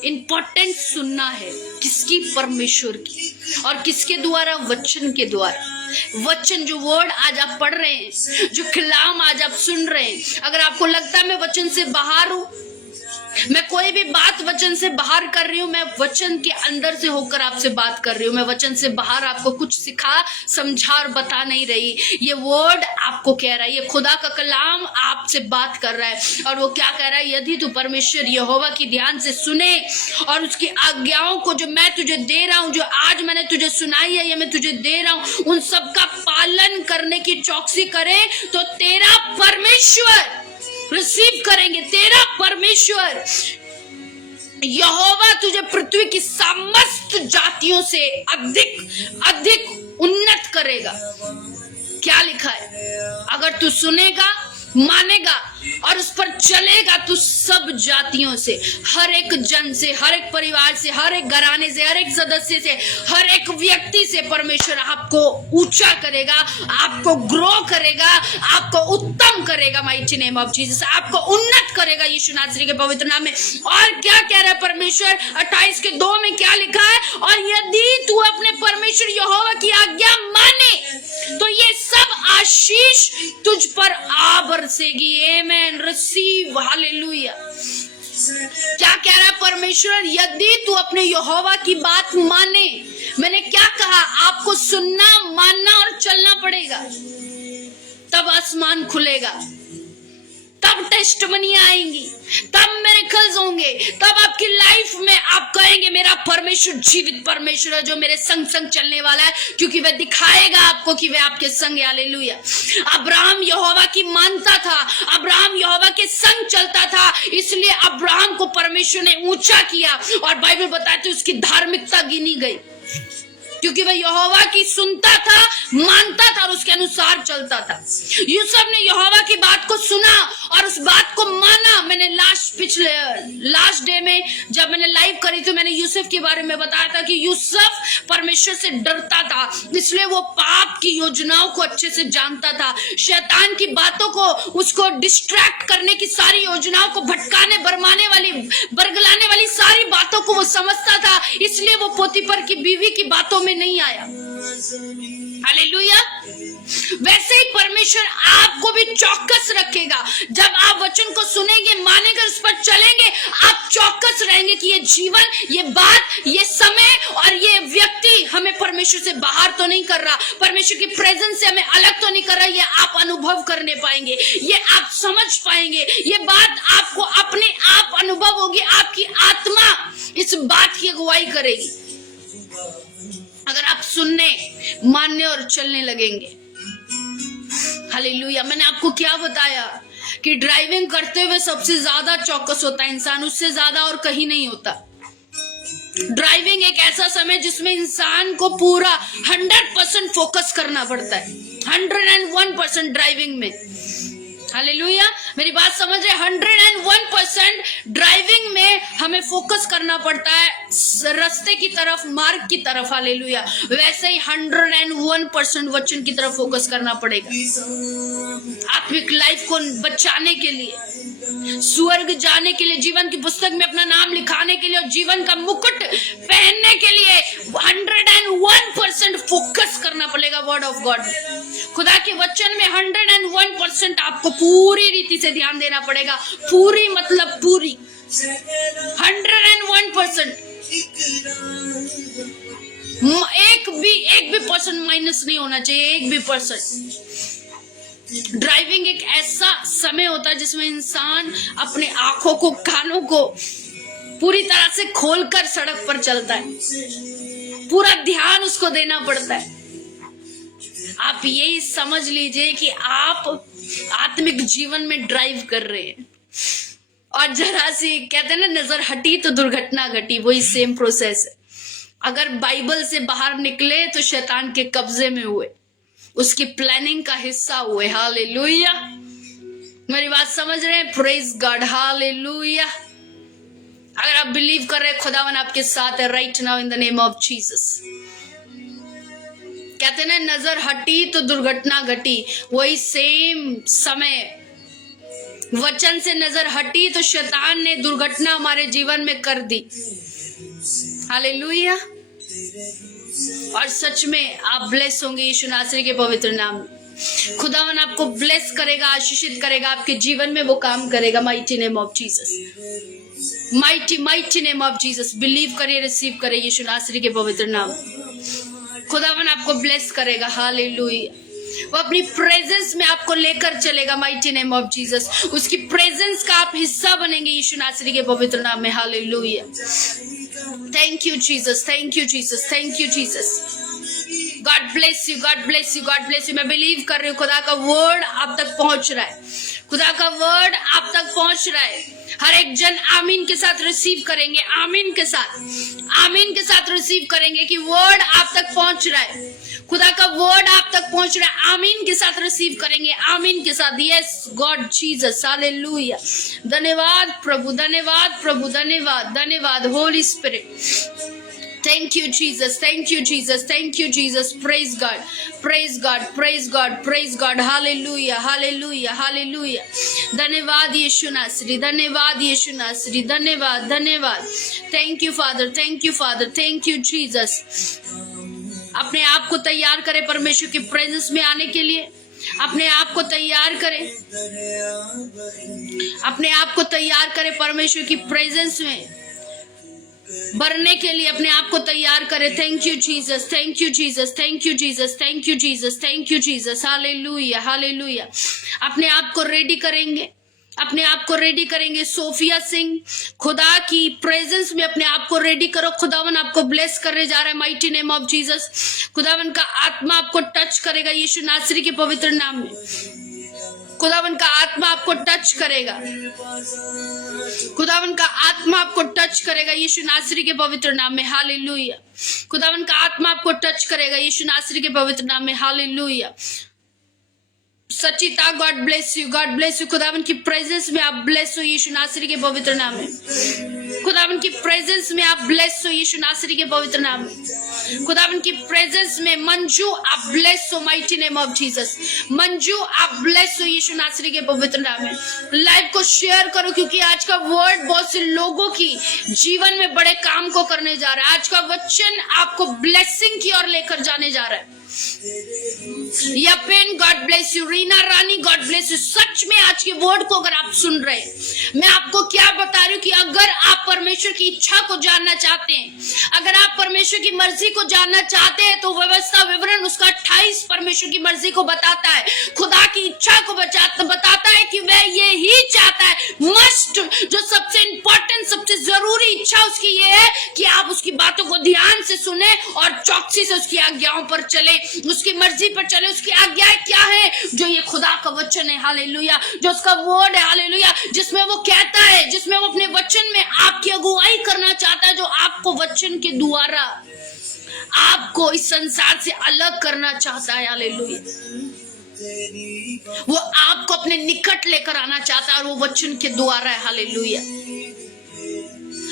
इंपॉर्टेंट सुनना है। किसकी? परमेश्वर की। और किसके द्वारा? वचन के द्वारा। वचन, जो वर्ड आज आप पढ़ रहे हैं, जो कलाम आज आप सुन रहे हैं, अगर आपको लगता है मैं वचन से बाहर हूं, मैं कोई भी बात वचन से बाहर कर रही हूँ, मैं वचन के अंदर से होकर आपसे बात कर रही हूँ। मैं वचन से बाहर आपको कुछ सिखा, समझा और बता नहीं रही। ये वर्ड आपको कह रहा है, ये खुदा का कलाम आपसे बात कर रहा है। और वो क्या कह रहा है? यदि तू परमेश्वर यहोवा की ध्यान से सुने और उसकी आज्ञाओं को जो मैं तुझे दे रहा हूँ, जो आज मैंने तुझे सुनाई है, ये मैं तुझे दे रहा हूँ, उन सब का पालन करने की चौकसी करे, तो तेरा परमेश्वर रिसीव करेंगे। तेरा परमेश्वर यहोवा तुझे पृथ्वी की समस्त जातियों से अधिक अधिक उन्नत करेगा। क्या लिखा है? अगर तू सुनेगा, मानेगा और उस पर चलेगा, तो सब जातियों से, हर एक जन से, हर एक परिवार से, हर एक घराने से, हर एक सदस्य से, हर एक व्यक्ति से परमेश्वर आपको ऊंचा करेगा, आपको ग्रो करेगा, आपको उत्तम करेगा। माइटी नेम ऑफ जीसस, आपको उन्नत करेगा यीशु नासरी के पवित्र नाम में। और क्या कह रहा है परमेश्वर? 28:2 में क्या लिखा है? और यदि तू अपने परमेश्वर यहोवा की आज्ञा माने, तो ये सब आशीष तुझ पर आ बरसेगी। आमेन, रिसीव, हालेलुया। क्या कह रहा है परमेश्वर? यदि तू अपने यहोवा की बात माने। मैंने क्या कहा? आपको सुनना, मानना और चलना पड़ेगा, तब आसमान खुलेगा, तब टेस्टमनी आएंगी, तब मिरेकल्स होंगे, तब आपकी लाइफ में आप कहेंगे मेरा परमेश्वर जीवित परमेश्वर है जो मेरे संग संग चलने वाला है, क्योंकि वह दिखाएगा आपको कि वह आपके संग है। हालेलुया। अब्राहम यहोवा की मानता था, अब्राहम यहोवा के संग चलता था, इसलिए अब्राहम को परमेश्वर ने ऊंचा किया और बाइबल बताती है उसकी धार्मिकता गिनी गई, क्योंकि वह यहोवा की सुनता था, मानता था और उसके अनुसार चलता था। यूसुफ ने यहोवा की बात को सुना और उस बात को माना। मैंने लास्ट डे में जब मैंने लाइव करी तो मैंने यूसुफ के बारे में बताया था कि यूसुफ परमेश्वर से डरता था, इसलिए वो पाप की योजनाओं को अच्छे से जानता था, शैतान की बातों को, उसको डिस्ट्रैक्ट करने की सारी योजनाओं को, भटकाने, बरमाने वाली, बरगलाने वाली सारी बातों को वो समझता था, इसलिए वो पोतीफर की बीवी की बातों में नहीं आया। हालेलुया। वैसे ही परमेश्वर आपको भी चौकस रखेगा। जब आप वचन को सुनेंगे, मानेंगे, उस पर चलेंगे, आप चौकस रहेंगे कि ये जीवन, ये बात, ये समय और ये व्यक्ति हमें परमेश्वर से बाहर तो नहीं कर रहा, परमेश्वर की प्रेजेंस से हमें अलग तो नहीं कर रहा। ये आप अनुभव करने पाएंगे, ये आप समझ पाएंगे, ये बात आपको अपने आप अनुभव होगी, आपकी आत्मा इस बात की अगुवाई करेगी अगर आप सुनने, मानने और चलने लगेंगे। हालेलुया। मैंने आपको क्या बताया कि ड्राइविंग करते हुए सबसे ज्यादा चौकस होता है इंसान, उससे ज्यादा और कहीं नहीं होता। ड्राइविंग एक ऐसा समय जिसमें इंसान को पूरा 100% फोकस करना पड़ता है, 101% ड्राइविंग में। हालेलुया। मेरी बात समझ रहे? 101% ड्राइविंग में हमें फोकस करना पड़ता है रास्ते की तरफ, मार्ग की तरफ। हालेलुया। वैसे ही 101% वचन की तरफ फोकस करना पड़ेगा, आत्मिक लाइफ को बचाने के लिए, स्वर्ग जाने के लिए, जीवन की पुस्तक में अपना नाम लिखाने के लिए और जीवन का मुकुट पहनने के लिए 101% फोकस करना पड़ेगा वर्ड ऑफ गॉड में। खुदा के वचन में 101% आपको पूरी रीति से ध्यान देना पड़ेगा। पूरी मतलब पूरी, 101%, एक भी परसेंट माइनस नहीं होना चाहिए, एक भी परसेंट। ड्राइविंग एक ऐसा समय होता है जिसमें इंसान अपने आंखों को, कानों को पूरी तरह से खोलकर सड़क पर चलता है, पूरा ध्यान उसको देना पड़ता है। आप यही समझ लीजिए कि आप आत्मिक जीवन में ड्राइव कर रहे हैं और जरा सी कहते हैं ना, नजर हटी तो दुर्घटना घटी, वही सेम प्रोसेस है। अगर बाइबल से बाहर निकले तो शैतान के कब्जे में हुए, उसकी प्लानिंग का हिस्सा हुए। हालेलुया। मेरी बात समझ रहे हैं? Praise God. हालेलुया। अगर आप बिलीव कर रहे हैं खुदावन आपके साथ है right now in the name of Jesus. कहते हैं ना, नजर हटी तो दुर्घटना घटी, वही सेम समय वचन से नजर हटी तो शैतान ने दुर्घटना हमारे जीवन में कर दी। हालेलुया। और सच में आप ब्लेस होंगे यीशु नासरी के पवित्र नाम में। खुदावन आपको ब्लेस करेगा, आशीषित करेगा, आपके जीवन में वो काम करेगा। Mighty name of Jesus. Mighty mighty name of Jesus. Believe करिए, रिसीव करिए यीशु नासरी के पवित्र नाम। खुदावन आपको ब्लेस करेगा। हालेलुया। वो अपनी प्रेजेंस में आपको लेकर चलेगा माइटी नेम ऑफ जीसस। उसकी प्रेजेंस का आप हिस्सा बनेंगे यीशु नासरी के पवित्र नाम में। Hallelujah. Thank you Jesus, thank you Jesus, thank you Jesus. God bless you, God bless you, God bless you. मैं बिलीव कर रही हूँ खुदा का वर्ड आप तक पहुंच रहा है, खुदा का वर्ड आप तक पहुंच रहा है। हर एक जन आमीन के साथ रिसीव करेंगे, आमीन के साथ रिसीव करेंगे कि वर्ड आप तक पहुंच रहा है, खुदा का वर्ड आप तक पहुंच रहा है। आमीन के साथ रिसीव करेंगे, आमीन के साथ। Yes God Jesus, hallelujah. धन्यवाद प्रभु, धन्यवाद प्रभु, धन्यवाद, धन्यवाद Holi spirit. Thank you Jesus, thank you Jesus, thank you Jesus. Praise God, praise God, praise God, praise God. Hallelujah, hallelujah, hallelujah. धन्यवाद यीशु नासरी, धन्यवाद यीशु नासरी, धन्यवाद, धन्यवाद। Thank you Father, thank you Father, thank you Jesus. अपने आप को तैयार करें परमेश्वर की प्रेजेंस में आने के लिए। अपने आप को तैयार करें, अपने आप को तैयार करें परमेश्वर की प्रेजेंस में भरने के लिए। अपने आप को तैयार करें। Thank you Jesus, thank you Jesus, thank you Jesus, thank you Jesus, thank you Jesus. Hallelujah, hallelujah. अपने आप को रेडी करेंगे, अपने आप को रेडी करेंगे। सोफिया सिंह, खुदा की प्रेजेंस में अपने आप को रेडी करो। खुदावन आपको ब्लेस करने जा रहा है माइटी नेम ऑफ जीसस। खुदावन का आत्मा आपको टच करेगा यीशु नासरी के पवित्र नाम में। खुदावन का आत्मा आपको टच करेगा, खुदावन का आत्मा आपको टच करेगा यीशु नासरी के पवित्र नाम में। हालेलुया। खुदावन का आत्मा आपको टच करेगा यीशु नासरी के पवित्र नाम में। Hallelujah. Sachita, God bless you, God bless you. खुदावन की प्रेजेंस में आप ब्लेस हो यीशु नासरी के पवित्र नाम में। खुदावन की प्रेजेंस में आप ब्लेस हो यीशु नासरी के पवित्र नाम में। खुदावन की प्रेजेंस में मंजू आप ब्लेस हो mighty name of Jesus. Manju आप ब्लेस हो यीशु नासरी के पवित्र नाम में। लाइव को शेयर करो क्योंकि आज का वर्ड बहुत से लोगों की जीवन में बड़े काम को करने जा रहा है। आज का वचन आपको ब्लेसिंग की ओर लेकर जाने जा रहा है। यपेन, God bless you. Reena Rani, God bless you. सच में आज के वर्ड को अगर आप सुन रहे हैं, मैं आपको क्या बता रही हूँ कि अगर आप परमेश्वर की इच्छा को जानना चाहते हैं, अगर आप परमेश्वर की मर्जी को जानना चाहते हैं, तो व्यवस्था विवरण उसका 28 परमेश्वर की मर्जी को बताता है, खुदा की इच्छा को बताता है कि वह ये ही चाहता है। मस्ट, जो सबसे इंपॉर्टेंट, सबसे जरूरी इच्छा उसकी ये है कि आप उसकी बातों को ध्यान से सुने और चौकसी से उसकी आज्ञाओं पर चले, उसकी मर्जी पर चले। उसकी आज्ञाएं क्या है? जो ये खुदा का वचन है, हालेलुया, जो उसका वर्ड है, हालेलुया, जिसमें वो कहता है, जिसमें वो अपने वचन में आपकी अगुवाई करना चाहता है, जो आपको वचन के द्वारा आपको इस संसार से अलग करना चाहता है। हालेलुया। वो आपको अपने निकट लेकर आना चाहता है और वो वचन के द्वारा है। हालेलुया।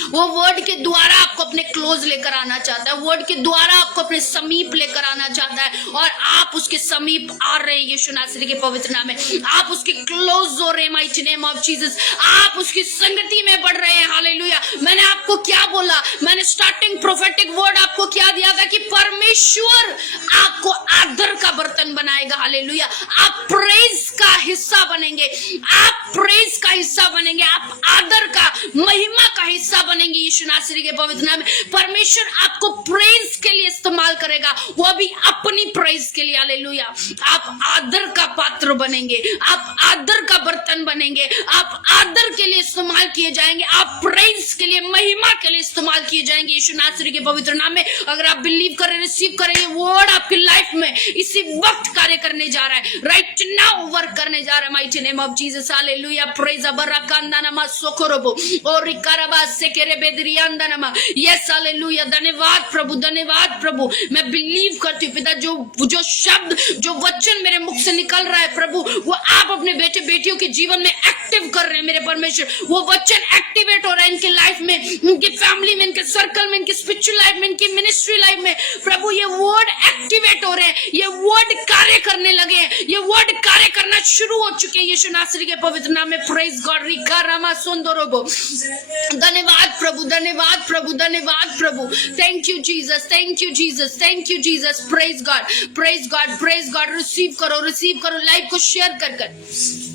वो वर्ड के द्वारा आपको अपने क्लोज लेकर आना चाहता है, वर्ड के द्वारा आपको अपने समीप लेकर आना चाहता है, और आप उसके समीप आ रहे हैं यीशु नासरी के पवित्र नाम में। आप उसके क्लोज हो रहे हैं माइटी नेम ऑफ जीसस। आप उसकी संगति में बढ़ रहे हैं। हालेलुया। मैंने आपको क्या बोला? मैंने स्टार्टिंग प्रोफेटिक वर्ड आपको क्या दिया था कि परमेश्वर आपको आदर का बर्तन बनाएगा। हालेलुया। आप प्रेज का हिस्सा बनेंगे, आप प्रेज का हिस्सा बनेंगे, आप आदर का, महिमा का हिस्सा बनेंगे यीशु नासरी के पवित्र नाम में। परमेश्वर आपको प्रेज के लिए इस्तेमाल करेगा, वो भी अपनी प्रेज के लिए। हालेलुया। आप आदर का पात्र बनेंगे, आप आदर का बर्तन बनेंगे, आप आदर के लिए इस्तेमाल किए जाएंगे, आप प्रेज के लिए, महिमा के लिए इस्तेमाल किए जाएंगे यीशु नासरी के पवित्र नाम में। अगर आप बिलीव करें, रिसीव करें, ये वर्ड आपकी लाइफ में इसी वक्त कार्य करने जा रहा है, राइट नाउ वर्क करने जा रहा है mighty name of Jesus. Hallelujah. Praise अबरकांदानमा सोकोरोबो और रिकाराबा सेकेरे बेदरियांदानमा। Yes, hallelujah. धन्यवाद प्रभु, धन्यवाद प्रभु। मैं बिलीव करती हूँ पिता, जो शब्द, जो वचन मेरे मुख से निकल रहा है प्रभु, वो आप अपने बेटे बेटियों के जीवन में एक्टिव कर रहे हैं मेरे परमेश्वर। वो वचन एक्टिवेट हो रहा है इनके लाइफ में, इनकी फैमिली में, इनके सर्कल में, इनकी स्पिरिचुअल लाइफ में, इनकी मिनिस्ट्री लाइफ में। प्रभु ये वर्ड एक्टिवेट हो रहे हैं, ये वर्ड कार्य करने लगे हैं, ये वर्ड कार्य करना शुरू हो चुके हैं यीशु नासरी के पवित्र नाम में। Praise God. रिका रामा सुंदरोबो धन्यवाद प्रभु, धन्यवाद प्रभु, धन्यवाद प्रभु। Thank you Jesus, thank you Jesus, thank you Jesus. Praise God, praise God, praise God. Receive करो, रिसीव करो। लाइव को शेयर कर कर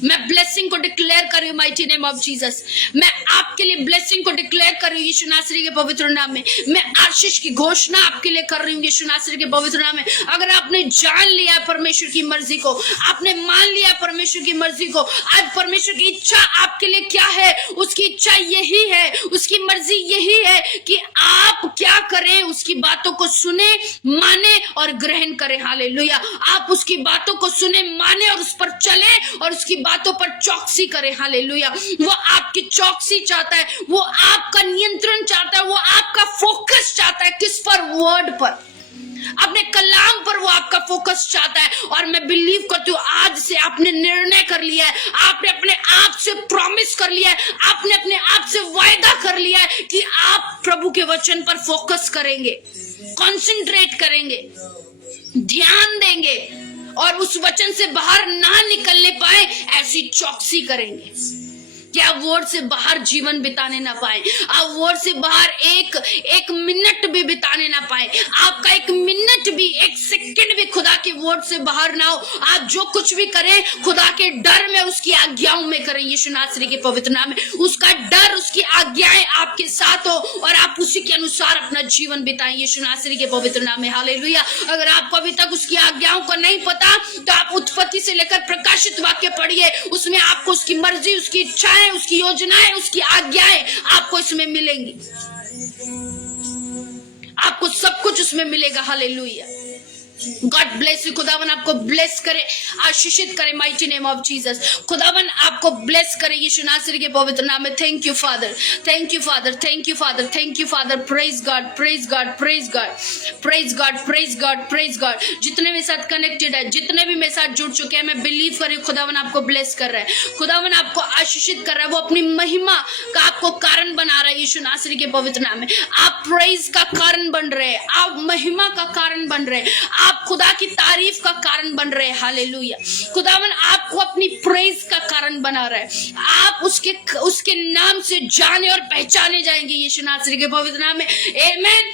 मैं ब्लेसिंग को डिक्लेयर कर रही हूँ माइटी नेम ऑफ जीसस। मैं आपके लिए ब्लेसिंग को डिक्लेयर कर रही हूँ यीशु नासरी के पवित्र नाम में। मैं आशीष की घोषणा आपके लिए कर रही हूँ यीशु नासरी के पवित्र नाम में। अगर आपने जान लिया परमेश्वर की मर्जी को, आपने मान लिया परमेश्वर की मर्जी को, आज परमेश्वर की इच्छा आपके लिए क्या है, उसकी इच्छा यही है, उसकी मर्जी यही है कि आप क्या करें, उसकी बातों को सुने, माने और ग्रहण करें। हालेलुया। आप उसकी बातों को सुने, माने और उस पर चले और उसकी बातों पर चौकसी करें। हालेलुया। वो आपकी चौकसी चाहता है, वो आपका नियंत्रण चाहता है, वो आपका फोकस चाहता है। किस पर? वर्ड पर, अपने कलाम पर वो आपका फोकस चाहता है। और मैं बिलीव करती हूँ आज से आपने निर्णय कर लिया है, आपने अपने आप से प्रॉमिस कर लिया है, आपने अपने आप से वायदा कर लिया है कि आप प्रभु के वचन पर फोकस करेंगे, कंसंट्रेट करेंगे, ध्यान देंगे और उस वचन से बाहर ना निकलने पाए ऐसी चौकसी करेंगे कि आप वर्ड से बाहर जीवन बिताने ना पाए, आप वर्ड से बाहर एक मिनट भी बिताने ना पाए, आपका एक मिनट भी, एक सेकंड भी खुदा के वर्ड से बाहर ना हो। आप जो कुछ भी करें खुदा के डर में, उसकी आज्ञाओं में करें यीशु नासरी के पवित्र नाम में। उसका डर, उसकी आज्ञाएं आपके साथ हो और आप उसी के अनुसार अपना जीवन बिताएं यीशु नासरी के पवित्र नाम में। हालेलुया। अगर आपको अभी तक उसकी आज्ञाओं को नहीं पता तो आप उत्पत्ति से लेकर प्रकाशित वाक्य पढ़िए, उसमें आपको उसकी मर्जी, उसकी इच्छा, उसकी योजनाएं, उसकी आज्ञाएं आपको इसमें मिलेंगी। आपको सब कुछ उसमें मिलेगा। हालेलुया। God bless you. खुदावन आपको ब्लेस करे, आशीषित करे माइटी नेम ऑफ जीसस। खुदावन आपको ब्लेस करे यीशु नासरी के पवित्र नाम में। Thank you Father, thank you Father, thank you Father, thank you father. Praise God, praise God, praise God, praise God, praise God, praise God. जितने मेरे साथ कनेक्टेड है, जितने भी मेरे साथ जुड़ चुके हैं, मैं बिलीव कर रही हूँ खुदावन आपको ब्लेस कर रहा है, खुदावन आपको आशीषित कर रहा है। वो अपनी महिमा का आपको कारण बना रहा है यीशु नासरी के पवित्र नाम में। आप प्रेज का कारण बन रहे हैं, आप महिमा का कारण बन रहे हैं, आप खुदा की तारीफ का कारण बन रहे हैं। हालेलुया। खुदावन आपको अपनी प्रेज का कारण बना रहा है। आप उसके नाम से जाने और पहचाने जाएंगे यीशु नासरी के पवित्र नाम में। आमीन।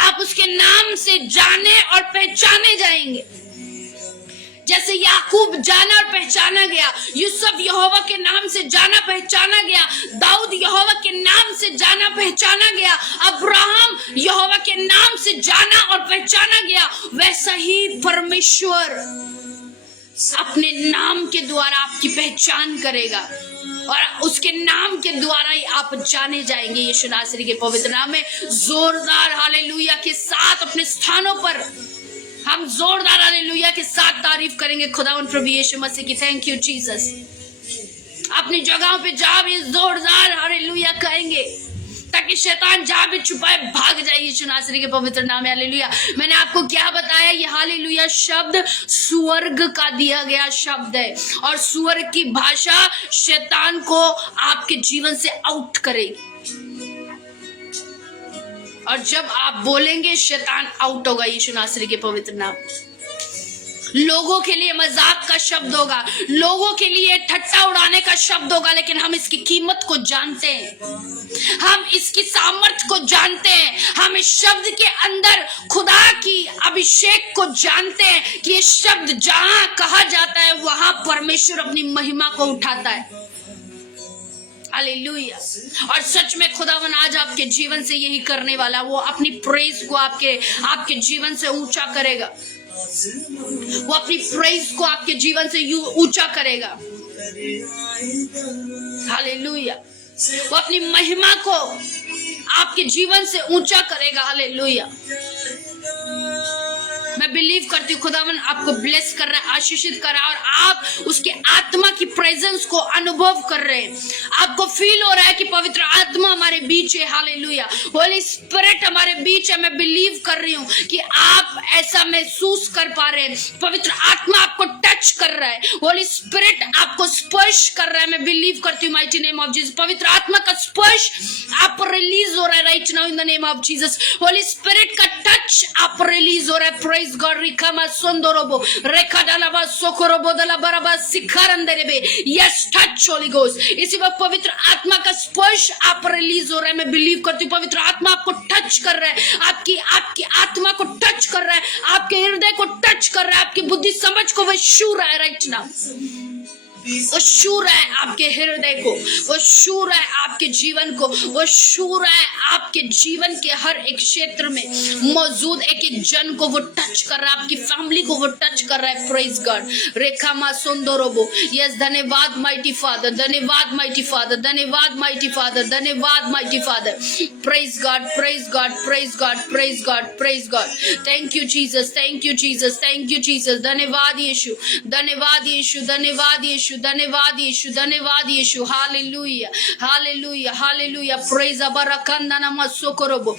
आप उसके नाम से जाने और पहचाने जाएंगे। जैसे याकूब जाना और पहचाना गया, यूसुफ यहोवा के नाम से जाना पहचाना गया, दाऊद यहोवा के नाम से जाना पहचाना गया, अब्राहम यहोवा के नाम से जाना और पहचाना गया, वैसा ही परमेश्वर अपने नाम के द्वारा आपकी पहचान करेगा और उसके नाम के द्वारा ही आप जाने जाएंगे यीशु नासरी के पवित्र नाम में। जोरदार हालेलुया के साथ अपने स्थानों पर हम जोरदार हालेलुया के साथ तारीफ करेंगे खुदावंद प्रभु यीशु मसीह की। Thank you Jesus. अपनी जगहों पे जहां भी जोरदार हालेलुया कहेंगे ताकि शैतान जहां भी छुपाए भाग जाए यीशु नासरी के पवित्र नाम में। हालेलुया। मैंने आपको क्या बताया, ये हालेलुया शब्द स्वर्ग का दिया गया शब्द है और स्वर्ग की भाषा शैतान को आपके जीवन से आउट करेगी और जब आप बोलेंगे शैतान आउट होगा यीशु नासरी के पवित्र नाम। लोगों के लिए मजाक का शब्द होगा, लोगों के लिए ठट्टा उड़ाने का शब्द होगा, लेकिन हम इसकी कीमत को जानते हैं, हम इसकी सामर्थ्य को जानते हैं, हम इस शब्द के अंदर खुदा की अभिषेक को जानते हैं कि ये शब्द जहां कहा जाता है वहां परमेश्वर अपनी महिमा को उठाता है। हालेलुया। और सच में खुदावन आज आपके जीवन से यही करने वाला, वो अपनी प्रेज को आपके जीवन से ऊंचा करेगा, वो अपनी प्रेज को आपके जीवन से ऊंचा करेगा। हालेलुया। वो अपनी महिमा को आपके जीवन से ऊंचा करेगा। हालेलुया। मैं बिलीव करती हूँ खुदावन आपको ब्लेस कर रहा है, आशीषित कर रहा है और आप उसके आत्मा की प्रेजेंस को अनुभव कर रहे हैं। आपको फील हो रहा है कि पवित्र आत्मा हमारे बीच है। हालेलुया। होली स्पिरिट हमारे बीच है। मैं बिलीव कर रही हूँ कि आप ऐसा महसूस कर पा रहे हैं, पवित्र आत्मा आपको टच कर रहा है, होली स्पिरिट आपको स्पर्श कर रहा है। मैं बिलीव करती हूँ माइटी नेम ऑफ जीसस, पवित्र आत्मा का स्पर्श आप पर रिलीज हो रहा है right now in the name of Jesus. Holy Spirit का टच आप पर रिलीज हो रहा है। Praise God. रिकामा सोंदोरोबो रेखा डालाबा सोकोरोबो दलाबराबा सिखारंदरेबे। Yes, touch Holy Ghost. इसी वक्त पवित्र आत्मा का स्पर्श आप पर रिलीज हो रहा है। मैं बिलीव करती हूँ पवित्र आत्मा आपको टच कर रहा है, आपकी आपकी आत्मा को टच कर रहा है, आपके हृदय को टच कर रहा है, आपकी बुद्धि समझ को वो छू रहा है राइट नाउ। वो छू रहा है आपके हृदय को, वो छू रहा है आपके जीवन को, वो छू रहा है आपके जीवन के हर एक क्षेत्र में मौजूद एक एक जन को वो टच कर रहा है, आपकी फैमिली को वो टच कर रहा है। Praise God. रेखा मा सुंदरोबो। यस, धन्यवाद माइटी फादर, धन्यवाद माइटी फादर, धन्यवाद माइटी फादर, धन्यवाद mighty Father. Praise God, praise God, praise God, praise God, praise God. Thank you Jesus, thank you Jesus, thank you Jesus. धन्यवाद यीशु, धन्यवाद यीशु, धन्यवाद यीशु, धन्यवाद यीशु, धन्यवाद यीशु। Hallelujah, hallelujah, hallelujah. प्रेज अबरकंदा नमस्सोकोरोबो।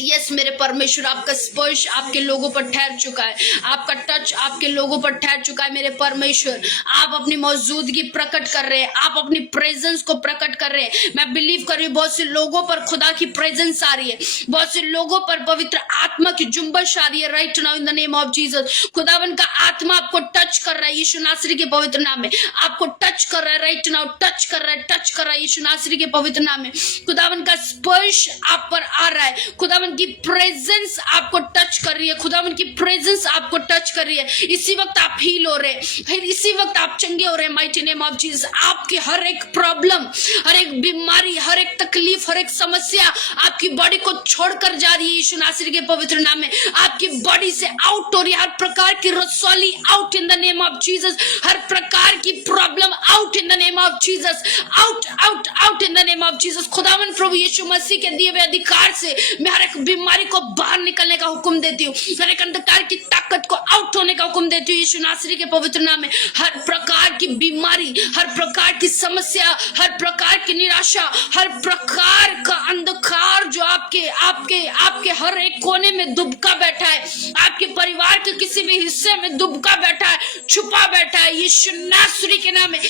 यस मेरे परमेश्वर, आपका स्पर्श आपके लोगों पर ठहर चुका है, आपका टच आपके लोगों पर ठहर चुका है। मेरे परमेश्वर, आप अपनी मौजूदगी प्रकट कर रहे हैं, आप अपनी प्रेजेंस को प्रकट कर रहे हैं। मैं बिलीव कर रही हूँ बहुत से लोगों पर खुदा की प्रेजेंस आ रही है, बहुत से लोगों पर पवित्र आत्मा की जुम्बश आ रही है right now in the name of Jesus. खुदावन का आत्मा आपको टच कर रहा है यीशु नासरी के पवित्र नाम में, आपको टच कर रहा है राइट नाउ, टच कर रहा है, टच कर रहा है यीशु नासरी के पवित्र नाम में। खुदावन का स्पर्श आप पर आ रहा है, खुदावन की प्रेजेंस आपको टच कर रही है, खुदावन की प्रेजेंस आपको टच कर रही है। इसी वक्त आप हील हो रहे हैं, इसी वक्त आप चंगे हो रहे हैं माइटी नेम ऑफ जीसस। आपकी हर एक प्रॉब्लम, हर एक बीमारी, हर एक तकलीफ, हर एक समस्या आपकी बॉडी को छोड़कर जा रही है यीशु नासरी के पवित्र नाम में। आपकी बॉडी से आउट हो रही है हर प्रकार की रसौली, out in the name of Jesus. हर प्रकार की problem out in the name of Jesus, out out out in the name of Jesus. खुदावन प्रभु यीशु मसीह के दिए हुए अधिकार से मैं हर एक बीमारी को बाहर निकलने का हुक्म देती हूँ, हर एक अंधकार की ताकत को आउट होने का हुक्म देती हूँ यीशु नासरी के पवित्र नाम में। हर प्रकार की बीमारी, हर प्रकार की समस्या, हर प्रकार की निराशा, हर प्रकार का अंधकार जो आपके आपके आपके हर एक कोने में दुबका बैठा है, आपके परिवार के किसी भी हिस्से में दुबका बैठा है, छुपा बैठा है, यीशु नासरी के नाम में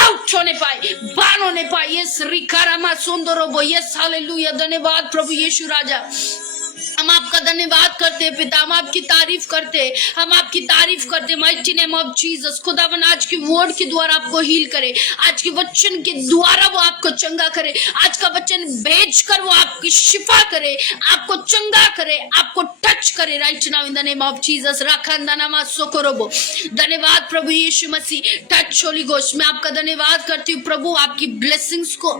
आउट होने पाए, बान होने पाए। यस रिकारामा सुंदरोबो। Yes hallelujah. धन्यवाद प्रभु यीशु राजा, हम आपका धन्यवाद करते हैं पिता, हम आपकी तारीफ करते हैं, हम आपकी तारीफ करते हैं माइटी नेम ऑफ जीसस। खुदावन आज की वर्ड के द्वारा आपको हील करे, आज के वचन के द्वारा वो आपको चंगा करे, आज का वचन भेजकर वो आपकी शिफा करे, आपको चंगा करे, आपको टच करे right now in the name of Jesus. राखंदानामा सोकोरोबो। धन्यवाद प्रभु यीशु मसीह। Touch Holy Ghost. मैं आपका धन्यवाद करती हूँ प्रभु, आपकी ब्लेसिंग्स को,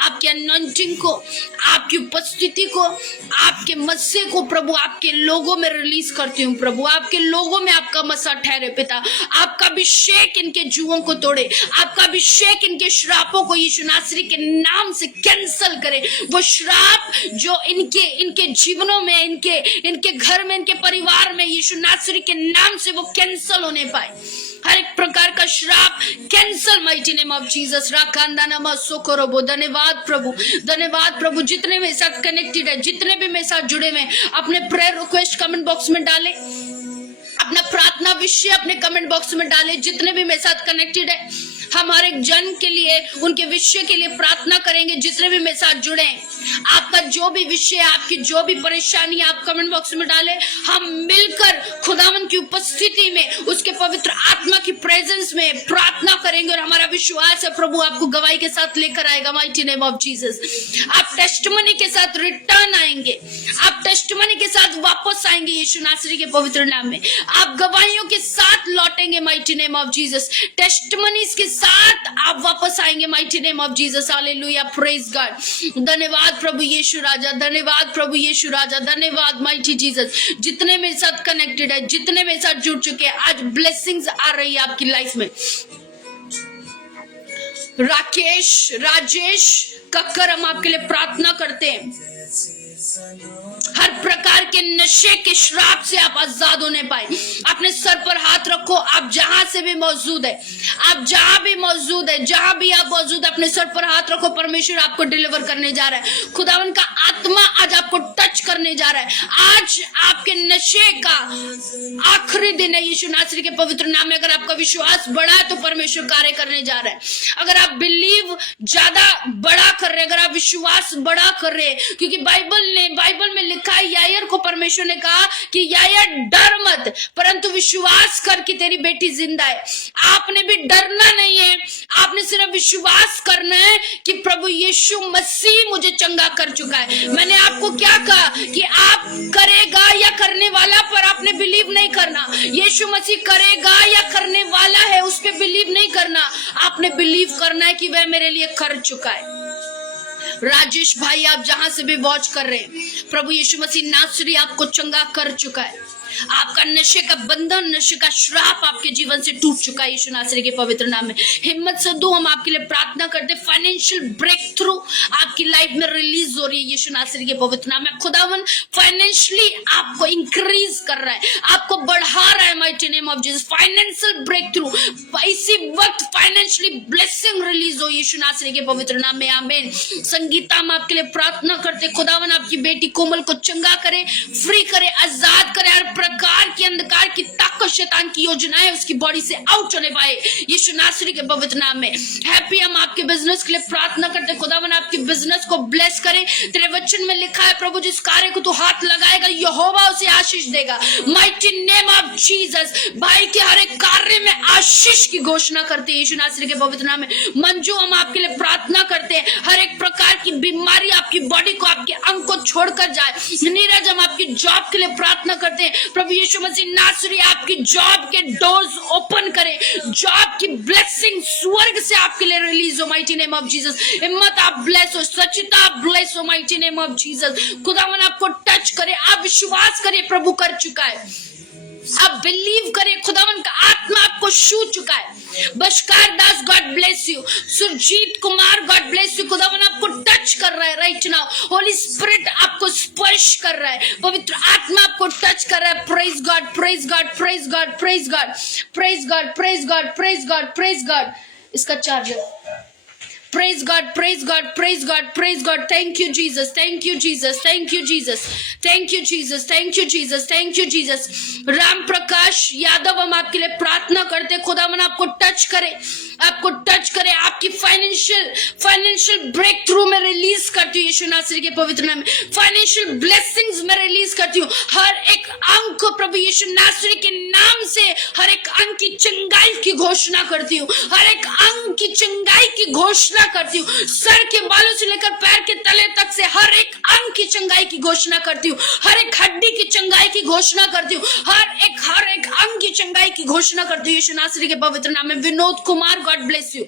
आपकी अनॉइंटिंग को, आपकी उपस्थिति को, आपके मस्से को प्रभु आपके लोगों में रिलीज करती हूँ प्रभु। आपके लोगों में आपका मसा ठहरे पिता, आपका अभिषेक इनके जुओं को तोड़े, आपका अभिषेक इनके श्रापों को यीशु नासरी के नाम से कैंसल करे। वो श्राप जो इनके जीवनों में, इनके घर में, इनके परिवार में यीशु नासरी के नाम से वो कैंसल होने पाए। हर एक प्रकार का श्राप cancel mighty name of Jesus. राकांदानामा सोकोरोबो। धन्यवाद प्रभु, धन्यवाद प्रभु। जितने मेरे साथ कनेक्टेड है, जितने भी मेरे साथ जुड़े हुए, अपने प्रेयर रिक्वेस्ट कमेंट बॉक्स में डालें, अपना प्रार्थना विषय अपने कमेंट बॉक्स में डालें। जितने भी मेरे साथ कनेक्टेड है, हम हर एक जन के लिए, उनके विषय के लिए प्रार्थना करेंगे। जितने भी मेरे साथ जुड़े हैं, आपका जो भी विषय, आपकी जो भी परेशानी, आप कमेंट बॉक्स में डालें। हम मिलकर खुदावन की उपस्थिति में, उसके पवित्र आत्मा की प्रेजेंस में प्रार्थना करेंगे, और हमारा विश्वास है प्रभु आपको गवाही के साथ लेकर आएगा माइटी नेम ऑफ जीसस। आप टेस्टिमनी के साथ रिटर्न आएंगे, आप टेस्टिमनी के साथ वापस आएंगे यीशु नासरी के पवित्र नाम में। आप गवाहियों के साथ लौटेंगे mighty name of Jesus. Testimonies के साथ आप वापस आएंगे mighty name of Jesus. Hallelujah. Praise God. धन्यवाद प्रभु यीशु राजा, धन्यवाद प्रभु यीशु राजा, धन्यवाद माइटी जीसस। जितने मेरे साथ कनेक्टेड है, जितने मेरे साथ जुड़ चुके हैं, आज ब्लेसिंग्स आ रही है आपकी लाइफ में। राकेश, राजेश कक्कर, हम आपके लिए प्रार्थना करते हैं। हर प्रकार के नशे के श्राप से आप आजाद होने पाए। अपने सर पर हाथ रखो, आप जहां से भी मौजूद है, आप जहां भी मौजूद है, जहां भी आप मौजूद है, अपने सर पर हाथ रखो। परमेश्वर आपको डिलीवर करने जा रहा है। खुदावन का आत्मा आज आपको टच करने जा रहा है। आज आपके नशे का आखिरी दिन है यीशु नासरी के पवित्र नाम में। अगर आपका विश्वास बड़ा है तो परमेश्वर कार्य करने जा रहा है। अगर आप बिलीव ज्यादा बड़ा कर रहे हैं, अगर आप विश्वास बड़ा कर रहे हैं, क्योंकि बाइबल में लिखा है, यायर को परमेश्वर ने कहा कि यायर डर मत, परंतु विश्वास कर कि तेरी बेटी जिंदा है। आपने भी डरना नहीं है, आपने सिर्फ विश्वास करना है कि प्रभु यीशु मसीह मुझे चंगा कर चुका है। मैंने आपको क्या कहा कि आप करेगा या करने वाला पर आपने बिलीव नहीं करना। यीशु मसीह करेगा या करने वाला है उस पर बिलीव नहीं करना, आपने बिलीव करना है कि वह मेरे लिए कर चुका है। राजेश भाई, आप जहां से भी वॉच कर रहे हैं, प्रभु यीशु मसीह नासरी आपको चंगा कर चुका है। आपका नशे का बंधन, नशे का श्राप आपके जीवन से टूट चुका है यीशु नासरी के पवित्र नाम में। हिम्मत से दो, हम आपके लिए प्रार्थना करते। फाइनेंशियल ब्रेक थ्रू आपकी लाइफ में रिलीज हो रही है यीशु नासरी के पवित्र नाम में। खुदावन फाइनेंशियली आपको इंक्रीज कर रहा है, आपको बढ़ा रहा है mighty name of Jesus. Financial breakthrough, इसी वक्त फाइनेंशियली ब्लेसिंग रिलीज हो यीशु नासरी के पवित्र नाम में। आमीन। संगीता, हम आपके लिए प्रार्थना करते। खुदावन आपकी बेटी कोमल को चंगा करे, फ्री करे, आजाद करे, हर प्रकार की अंधकार की ताकत, शैतान की योजनाएं उसकी बॉडी से आउट होने पाए यीशु नासरी के पवित्र नाम में। हैप्पी, हम आपके बिजनेस के लिए प्रार्थना करते। खुदावन आपके बिजनेस को ब्लेस करे। तेरे वचन में लिखा है, प्रभु जिस कार्य को तू हाथ लगाएगा यहोवा उसे आशीष देगा। माइटी नेम ऑफ जीसस, भाई के हर एक कार्य में आशीष की घोषणा करते हैं यीशु नासरी के पवित्र नाम में। मंजू, हम आपके लिए प्रार्थना करते हैं, हर एक प्रकार की बीमारी आपकी बॉडी को, आपके अंग को छोड़कर जाए। नीरज, हम आपकी जॉब के लिए प्रार्थना करते हैं। प्रभु यीशु मसीह नासरी आपकी जॉब के डोर्स ओपन करे, जॉब की ब्लेसिंग स्वर्ग से आपके लिए रिलीज हो माइटी नेम ऑफ जीसस। हिम्मत, आप ब्लेस हो। सचिता, आप ब्लेस हो माइटी नेम ऑफ जीसस। खुदावन आपको टच करे, आप विश्वास करिए प्रभु कर चुका है, आप बिलीव करिए, खुदावन का आत्मा आपको छू चुका है। Bhaskar Das, God bless you. Surjit Kumar, God bless you. खुदावन आपको टच कर रहा है राइट नाउ। होली स्पिरिट आपको स्पर्श कर रहा है, पवित्र आत्मा आपको टच कर रहा है। Praise God, praise God, praise God, praise God, praise God, praise God, praise God, praise God. इसका charger. Praise God, praise God, praise God, praise God. Thank you, Jesus. Thank you, Jesus. Thank you, Jesus. Thank you, Jesus. Thank you, Jesus. Thank you, Jesus. Ram Prakash Yadav, हम आपके लिए प्रार्थना करते। खुदावन आपको touch करे, आपको टच करे, आपकी फाइनेंशियल ब्रेक थ्रू में रिलीज करती हूँ यीशु नासरी के पवित्र नाम में। फाइनेंशियल ब्लेसिंग्स में रिलीज करती हूँ। हर एक अंग को प्रभु यीशु नासरी के नाम से, हर एक अंग की चंगाई की घोषणा करती हूँ। हर एक अंग की चंगाई की घोषणा करती हूँ। सर के बालों से लेकर पैर के तले तक से हर एक अंग की चंगाई की घोषणा करती हूँ। हर एक हड्डी की चंगाई की घोषणा करती हूँ। हर एक अंग की चंगाई की घोषणा करती हूँ यीशु नासरी के पवित्र नाम में। Vinod Kumar, God bless you.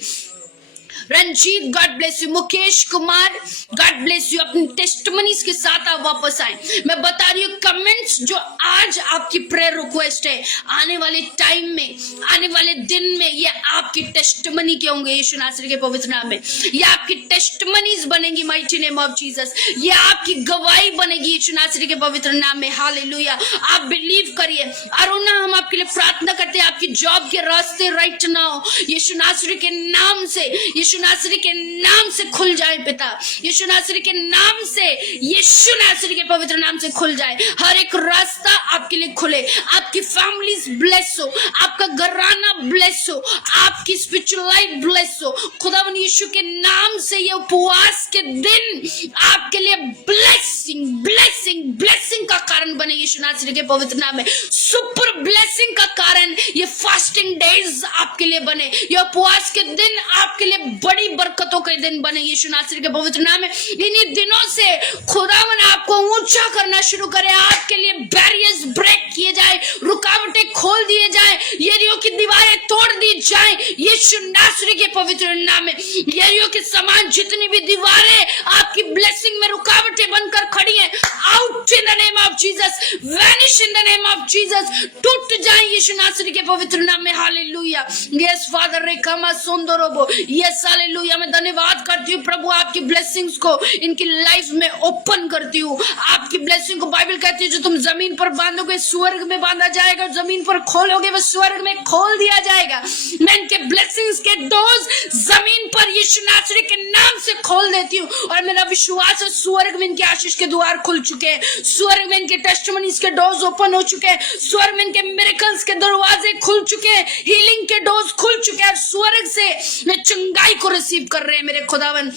Ranjeet, God bless you. Mukesh Kumar, God bless you. अपनी टेस्टमनीज के साथ आप वापस आए। मैं बता रही हूँ, कमेंट्स जो आज आपकी प्रेयर रिक्वेस्ट है, आने वाले टाइम में, आने वाले दिन में ये आपकी टेस्टमनी के होंगे यीशु नासरी के पवित्र नाम में। ये आपकी टेस्टमनीज बनेगी माइटी नेम ऑफ जीसस। ये आपकी गवाही बनेगी यीशु नासरी के पवित्र नाम में। हालेलुया, आप बिलीव करिए। अरुणा, हम आपके लिए प्रार्थना करते हैं। आपकी जॉब के रास्ते राइट नाउ यीशु नासरी के नाम से, यीशु नासरी के नाम से खुल जाए पिता। यीशु नासरी के नाम से, यीशु नासरी के पवित्र नाम से खुल जाए। हर एक रास्ता आपके लिए खुले। आपकी फैमिलीज ब्लेस हो, आपका घराना ब्लेस हो, आपकी स्पिरिचुअल लाइफ ब्लेस हो। खुदावन यीशु के नाम से ये उपवास के दिन आपके लिए ब्लेसिंग ब्लेसिंग ब्लेसिंग का कारण बने यीशु नासरी के पवित्र नाम में। सुपर ब्लेसिंग का कारण ये फास्टिंग डेज आपके लिए बने। ये उपवास के दिन आपके लिए बड़ी बरकतों के दिन बने यीशु नासरी के पवित्र नाम में। इन्हीं दिनों से खुदावन आपको ऊंचा करना शुरू करे। आपके लिए बैरियर्स ब्रेक किए जाए, रुकावटें खोल दिए जाए, यरीहो की दीवारें तोड़ दी जाए यीशु नासरी के पवित्र नाम में। यरीहो के समान जितनी भी दीवारें आपकी ब्लेसिंग में रुकावटें बनकर खड़ी हैं, out in the name of of Jesus, vanish in the name of Jesus, टूट जाए यीशु नासरी के पवित्र नाम में। हालेलुया। यस फादर रे कमा सोंदरोबो, यस हालेलुया। मैं धन्यवाद करती हूँ प्रभु, आपकी ब्लेसिंग्स को इनकी लाइफ में ओपन करती हूँ। आपकी ब्लेसिंग को बाइबल कहती है जो तुम जमीन पर बांधोगे स्वर्ग में बांधा जाएगा, जमीन पर खोलोगे वह स्वर्ग में खोल दिया जाएगा। मैं इनके ब्लेसिंग्स के डोज जमीन पर यीशु नासरी के नाम से खोल देती हूँ और मेरा विश्वास है स्वर्ग में इनके आशीष के द्वार खुल चुके हैं, स्वर्ग में इनके टेस्टिमनीज के डोज ओपन हो चुके हैं, स्वर्ग में इनके मिरेकल्स के दरवाजे खुल चुके हैं, हीलिंग के डोज खुल चुके हैं, स्वर्ग से मैं चंगाई को रिसीव कर रहे हैं मेरे खुदावन।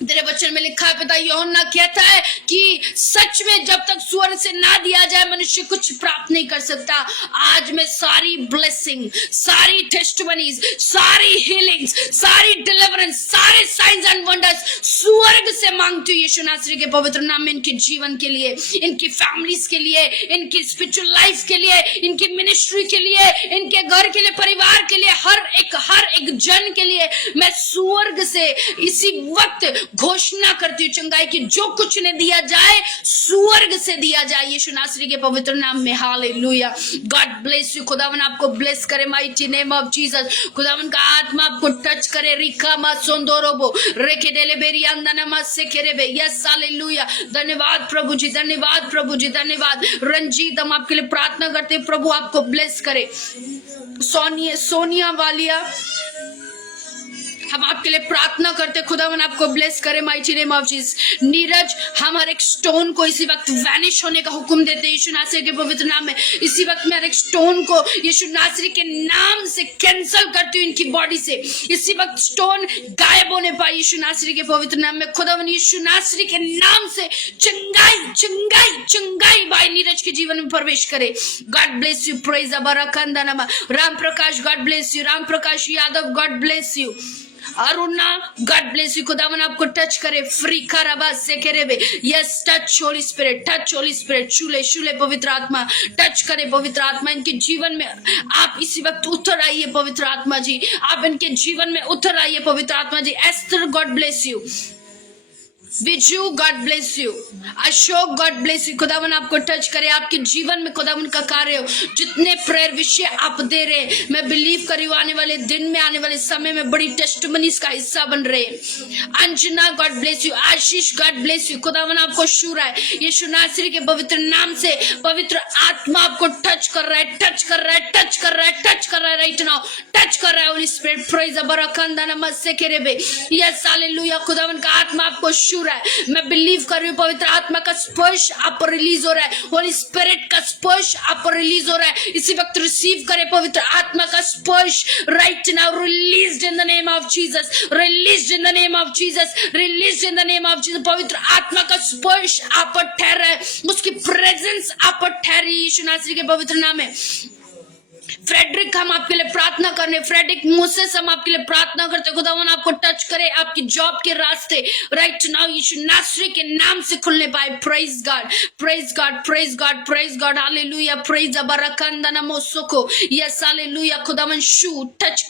तेरे वचन में लिखा है पिता यूहन्ना कहता है कि सच में जब तक स्वर्ग से ना दिया जाए मनुष्य कुछ प्राप्त नहीं कर सकता। आज मैं सारी ब्लेसिंग, सारी टेस्टिमनीज, सारी हीलिंग्स, सारी डिलीवरेंस, सारे साइंस एंड वंडर्स स्वर्ग से मांगती हूँ यीशु नासरी के पवित्र नाम में, इनके जीवन के लिए, इनकी फैमिलीज के लिए, इनकी स्पिरिचुअल लाइफ के लिए, इनकी मिनिस्ट्री के लिए, इनके घर के लिए, परिवार के लिए, हर एक जन के लिए मैं स्वर्ग से इसी वक्त घोषणा करती हूँ चंगाई की। जो कुछ ने दिया जाए स्वर्ग से दिया जाए यीशु नासरी के पवित्र नाम में। हालेलुया। God bless you. खुदावन आपको ब्लेस करे माइटी नेम ऑफ जीसस। खुदावन का आत्मा आपको टच करे। रिका मा सोंदोरोबो रेके देले बेरी अंदना मा सेकेरेबे। Yes hallelujah. धन्यवाद प्रभु जी, धन्यवाद प्रभु जी, धन्यवाद। रंजीत हम आपके लिए प्रार्थना करते हैं प्रभु आपको ब्लेस करे। सोनिया वालिया हम आपके लिए प्रार्थना करते, खुदावन आपको ब्लेस करे mighty name of Jesus. Neeraj हम हर एक स्टोन को इसी वक्त वैनिश होने का हुक्म देते हैं यीशु नासरी के पवित्र नाम में। इसी वक्त मैं हर एक स्टोन को यीशु नासरी के नाम से कैंसिल करती हूँ इनकी बॉडी से। इसी वक्त स्टोन गायब होने पाए यीशु नासरी के पवित्र नाम में। खुदावन यीशु नासरी के नाम से चंगाई चंगाई चंगाई भाई नीरज के जीवन में प्रवेश करे। God bless you. प्रेज अबराकंदनमा। Ram Prakash God bless you. Ram Prakash Yadav God bless you. Aruna God bless you. खुदावन आपको टच करे। फ्री खराबा से करेबे। Yes touch Holy Spirit, touch Holy Spirit. शूले शूले पवित्र आत्मा टच करे। पवित्र आत्मा इनके जीवन में आप इसी वक्त उतर आइए पवित्र आत्मा जी, आप इनके जीवन में उतर आइए पवित्र आत्मा जी। Esther God bless you. Viju God bless you. Ashok God bless you. खुदावन आपको टच करे, आपके जीवन में खुदावन का कार्य हो। जितने प्रेयर विषय आप दे रहे मैं बिलीव करी आने वाले दिन में, आने वाले समय में बड़ी टेस्टिमनीज का हिस्सा बन रहे। Anjana God bless you. Ashish God bless you. खुदावन आपको छू रहा है यीशु नासरी के पवित्र नाम से। पवित्र आत्मा आपको टच कर रहा है, टच कर रहा है, टच कर रहा है, टच कर रहा है राइट नाउ, टच कर रहा है होली स्पिरिट। प्रेज अबराकंदा नमस्ते केरेबे। Yes hallelujah. खुदावन का आत्मा आपको छू रहा है। मैं बिलीव कर रही हूँ पवित्र आत्मा का स्पर्श आप पर रिलीज हो रहा है, होली स्पिरिट का स्पर्श आप पर रिलीज हो रहा है। इसी वक्त रिसीव करें पवित्र आत्मा का स्पर्श right now. Released in the name of Jesus, released in the name of Jesus, released in the name of Jesus. पवित्र आत्मा का स्पर्श आप पर ठहर है, उसकी प्रेजेंस आप पर ठहरी यीशु नासरी के पवित्र नाम में। फ्रेडरिक हम आपके लिए प्रार्थना करने, फ्रेडरिक मोसेस हम आपके लिए प्रार्थना करते। खुदावन आपको टच करे, आपकी जॉब के रास्ते राइट नाउ यीशु नासरी के नाम से खुलने पाए। Praise God, praise God, praise God, praise God. Hallelujah. Praise अबराकंदा नमोसोको। Yes hallelujah. खुदावन शू टच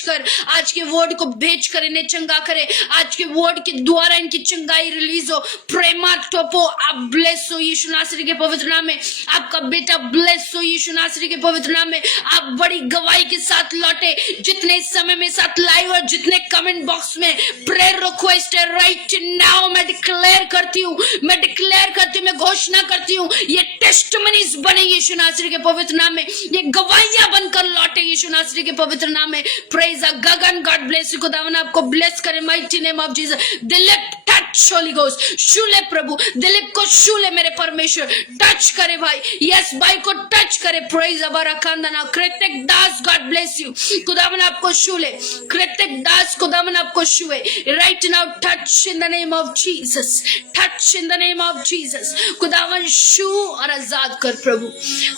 कर आज के वर्ड को भेज कर इन्हें चंगा करे। आज के वर्ड के द्वारा इनकी चंगाई रिलीज हो। प्रेमा टोपो आप ब्लेस हो यीशु नासरी के पवित्र नाम में। आपका बेटा ब्लेस हो यीशु नासरी के पवित्र नाम में। आप बड़ी गवाही के साथ लौटे। जितने इस समय में साथ लाइव और जितने कमेंट बॉक्स में प्रेयर रिक्वेस्ट है राइट नाउ मैं डिक्लेयर करती हूँ, मैं डिक्लेयर करती हूँ, मैं घोषणा करती हूँ ये टेस्टिमनीज बने यीशु नासरी के पवित्र नाम में। ये गवाहियां बनकर लौटे यीशु नासरी के पवित्र नाम में। Praise Gagan God bless you. खुदावन आपको ब्लेस करे mighty name of Jesus. Dilip touch Holy Ghost, शूले प्रभु दिलीप को शूले मेरे परमेश्वर, टच करे भाई। यस भाई को टच करे। प्रेज अबराकंदा। Kritik Das God bless you. खुदावन आपको शूले। कृतिक दास खुदावन आपको छुए right now. Touch in the name of Jesus, touch in the name of Jesus. खुदावन शू और आजाद कर प्रभु।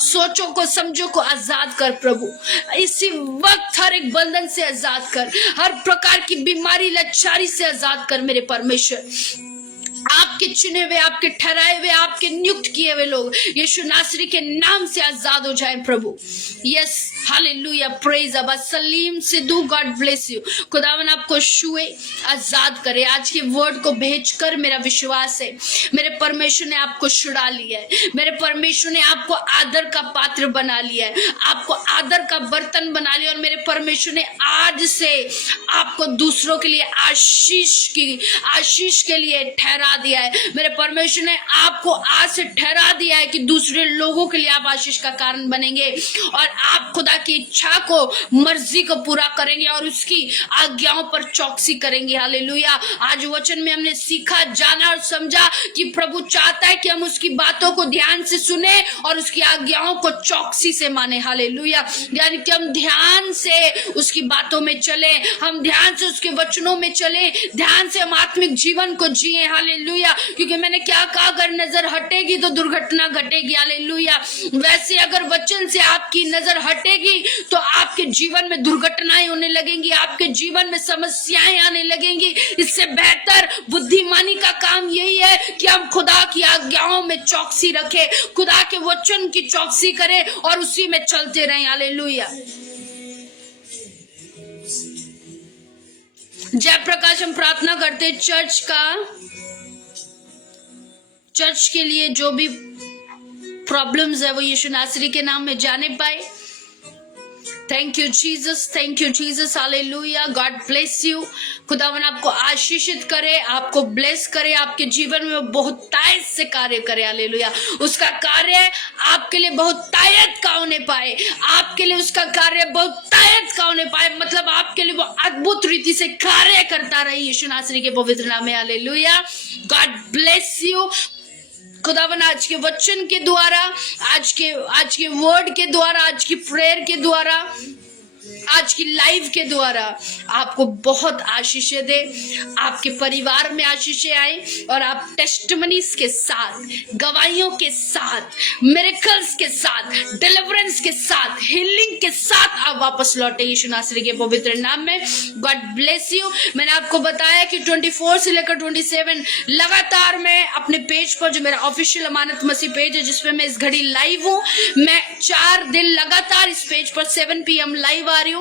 सोचो को समझो को आजाद कर प्रभु। इसी वक्त हर एक बंधन से आजाद कर, हर प्रकार की बीमारी लाचारी से आजाद कर मेरे परमेश्वर। आपके चुने हुए, आपके ठहराए हुए, आपके नियुक्त किए हुए लोग यीशु नासरी के नाम से आजाद हो जाए प्रभु। यस, हालेलुया, प्रेज अबा। Salim Sidhu, God bless you. खुदावन आपको छुए, आजाद करे। आज के वर्ड को भेजकर मेरा विश्वास है मेरे परमेश्वर ने आपको छुड़ा लिया है, मेरे परमेश्वर ने आपको आदर का पात्र बना लिया है, आपको आदर का बर्तन बना लिया, और मेरे परमेश्वर ने आज से आपको दूसरों के लिए आशीष के लिए ठहरा दिया है। मेरे परमेश्वर ने आपको आज से ठहरा दिया है कि दूसरे लोगों के लिए आप आशीष का कारण बनेंगे, और आप खुदा की इच्छा को, मर्जी को पूरा करेंगे और उसकी आज्ञाओं पर चौकसी करेंगे। हालेलुया। आज वचन में हमने सीखा, जाना और समझा कि प्रभु चाहता है कि हम उसकी बातों को ध्यान से सुने और उसकी आज्ञाओं को चौकसी से माने। हालेलुया। यानी कि हम ध्यान से उसकी बातों में चले, हम ध्यान से उसके वचनों में चले, ध्यान से हम आत्मिक जीवन को जिए। हालेलुया। क्योंकि मैंने क्या कहा, अगर नजर हटेगी तो दुर्घटना घटेगी। हालेलुया। वैसे अगर वचन से आपकी नजर हटेगी तो आपके जीवन में दुर्घटनाएं होने लगेंगी, आपके जीवन में समस्याएं आने लगेंगी। इससे बेहतर बुद्धिमानी का काम यही है कि हम खुदा की आज्ञाओं में चौकसी रखें, खुदा के वचन की चौकसी करें और उसी में चलते रहें। हालेलुया। जयप्रकाश हम प्रार्थना करते चर्च के लिए जो भी प्रॉब्लम्स है वो यीशु नासरी के नाम में जाने पाए। Thank you Jesus, thank you Jesus. Hallelujah. God bless you. खुदावन आपको आशीषित करे, आपको ब्लेस करे, आपके जीवन में बहुतायत से कार्य करे। हालेलुया। उसका कार्य आपके लिए बहुतायत का होने पाए, आपके लिए उसका कार्य बहुतायत का होने पाए, मतलब आपके लिए वो अद्भुत रीति से कार्य करता रहे यीशु नासरी के पवित्र नाम में। हालेलुया। God bless you. खुदावन आज के वचन के द्वारा, आज के वर्ड के द्वारा, आज की प्रेयर के द्वारा, आज की लाइव के द्वारा आपको बहुत आशीषें दे, आपके परिवार में आशीषें आए और आप टेस्टिमनीज के साथ, गवाहियों के साथ, मिरेकल्स के साथ, डिलीवरेंस के साथ, हीलिंग के साथ आप वापस लौटे यीशु नासरी के पवित्र नाम में। God bless you. मैंने आपको बताया कि 24 से लेकर 27 लगातार मैं अपने पेज पर, जो मेरा ऑफिशियल अमानत मसीह पेज है जिसपे मैं इस घड़ी लाइव हूँ, मैं 4 दिन लगातार इस पेज पर 7 PM लाइव आ रही हूँ।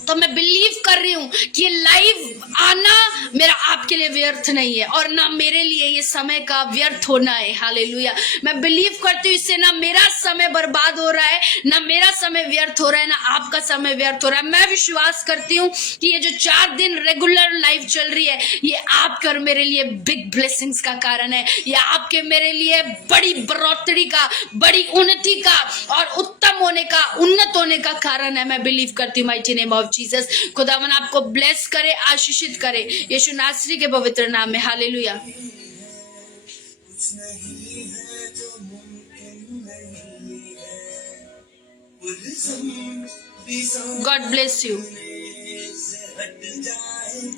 तो मैं बिलीव कर रही हूँ कि ये लाइव आना मेरा आपके लिए व्यर्थ नहीं है और ना मेरे लिए ये समय का व्यर्थ होना है। हालेलुया। मैं बिलीव करती हूँ इससे ना मेरा समय बर्बाद हो रहा है, ना मेरा समय व्यर्थ हो रहा है, ना आपका समय व्यर्थ हो रहा है। मैं विश्वास करती हूँ कि ये जो 4 दिन रेगुलर लाइव चल रही है, ये आपके और मेरे लिए बिग ब्लेसिंग्स का कारण है। ये आपके मेरे लिए बड़ी बढ़ोतरी का, बड़ी उन्नति का और उत्तम होने का, उन्नत होने का कारण है। मैं बिलीव करती हूँ माइटी नेम ऑफ जीसस। खुदावन आपको ब्लेस करे, आशीषित करे यीशु नासरी के पवित्र नाम में। Hallelujah. God bless you.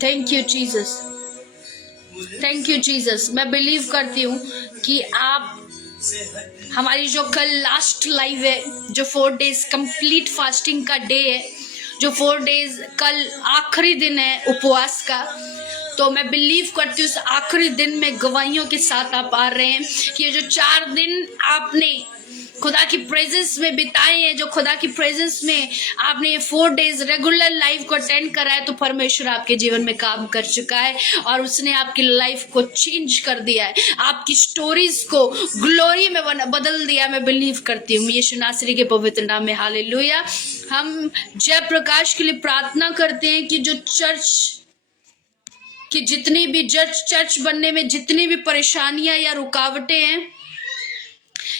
Thank you Jesus, thank you Jesus. मैं बिलीव करती हूँ कि आप, हमारी जो कल लास्ट लाइव है, जो 4 डेज कंप्लीट फास्टिंग का डे है, जो 4 डेज कल आखिरी दिन है उपवास का, तो मैं बिलीव करती हूँ उस आखिरी दिन में गवाहियों के साथ आप आ रहे हैं कि ये जो 4 दिन आपने खुदा की प्रेजेंस में बिताए हैं, जो खुदा की प्रेजेंस में आपने ये 4 डेज रेगुलर लाइफ को अटेंड करा है, तो परमेश्वर आपके जीवन में काम कर चुका है और उसने आपकी लाइफ को चेंज कर दिया है, आपकी स्टोरीज को ग्लोरी में बदल दिया। मैं बिलीव करती हूँ यीशु नासरी के पवित्र नाम में। हालेलुया। हम जयप्रकाश के लिए प्रार्थना करते हैं कि जो चर्च कि जितनी भी चर्च बनने में जितनी भी परेशानियां या रुकावटें हैं,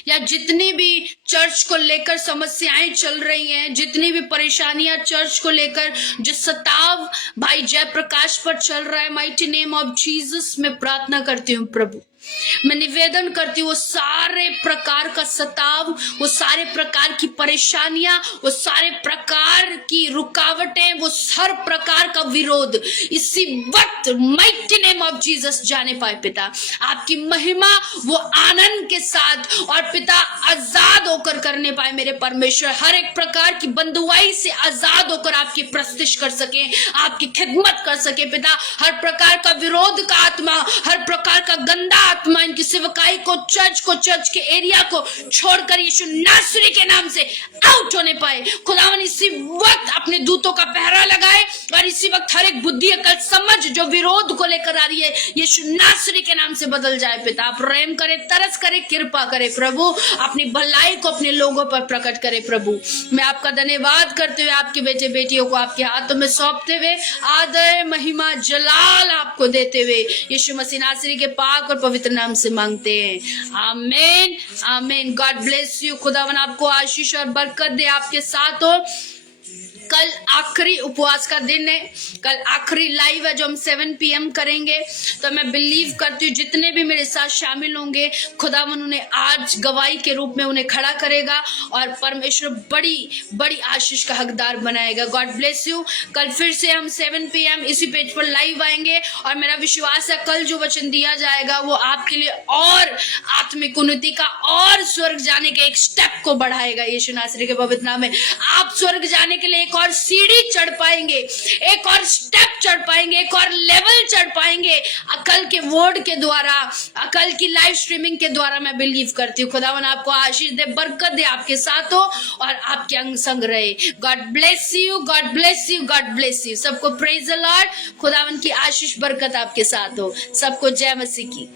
या जितनी भी चर्च को लेकर समस्याएं चल रही हैं, जितनी भी परेशानियां चर्च को लेकर जो सताव भाई जयप्रकाश पर चल रहा है, माइटी नेम ऑफ जीसस मैं प्रार्थना करती हूँ प्रभु, मैं निवेदन करती हूँ वो सारे प्रकार का सताव, वो सारे प्रकार की परेशानियां, वो सारे प्रकार की रुकावटें, वो हर प्रकार का विरोध इसी वक्त माइटी नेम ऑफ जीसस जाने पाए पिता। आपकी महिमा वो आनंद के साथ और पिता आजाद होकर करने पाए मेरे परमेश्वर। हर एक प्रकार की बंधुआई से आजाद होकर आपकी प्रस्तिश कर सके, आपकी खिदमत कर सके पिता। हर प्रकार का विरोध का आत्मा, हर प्रकार प्रकार का गंदा आत्मा इनकी सेवकाई को, चर्च के एरिया को छोड़कर यीशु नासरी के नाम से आउट होने पाए। खुदावन इसी वक्त अपने दूतों का पहरा लगाए और इसी वक्त हर एक बुद्धि, अकल, समझ जो विरोध को लेकर आ रही है, यीशु नासरी के नाम से बदल जाए। पिता आप रहम करे, तरस करे, कृपा करे प्रभु, अपनी भलाई को अपने लोगों पर प्रकट करे प्रभु। मैं आपका धन्यवाद करते हुए आपके बेटे बेटियों को आपके हाथों में सौंपते हुए आदर, महिमा, जलाल आपको देते हुए यीशु मसीह नासरी के पाक और पवित्र नाम से मांगते हैं। आमीन, आमीन। God bless you. खुदावन आपको आशीष और बरकत दे, आपके साथ हो। कल आखिरी उपवास का दिन है, कल आखिरी लाइव है जो हम 7 PM करेंगे। तो मैं बिलीव करती हूँ जितने भी मेरे साथ शामिल होंगे, खुदावन उन्हें आज गवाही के रूप में उन्हें खड़ा करेगा और परमेश्वर बड़ी बड़ी आशीष का हकदार बनाएगा। God bless you. कल फिर से हम 7 PM इसी पेज पर लाइव आएंगे और मेरा विश्वास है कल जो वचन दिया जाएगा वो आपके लिए और आत्मिक उन्नति का और स्वर्ग जाने के एक स्टेप को बढ़ाएगा। यीशु नासरी के पवित्र नाम में आप स्वर्ग जाने के लिए एक और सीढ़ी चढ़ पाएंगे, एक और स्टेप चढ़ पाएंगे, एक और लेवल चढ़ पाएंगे अकल के वर्ड के द्वारा, अकल की लाइव स्ट्रीमिंग के द्वारा। मैं बिलीव करती हूँ खुदावन आपको आशीष दे, बरकत दे, आपके साथ हो और आपके अंग संग रहे। God bless you, God bless you, God bless you. सबको प्रेज द लॉर्ड। खुदावन की आशीष बरकत आपके साथ हो। सबको जय मसीह की।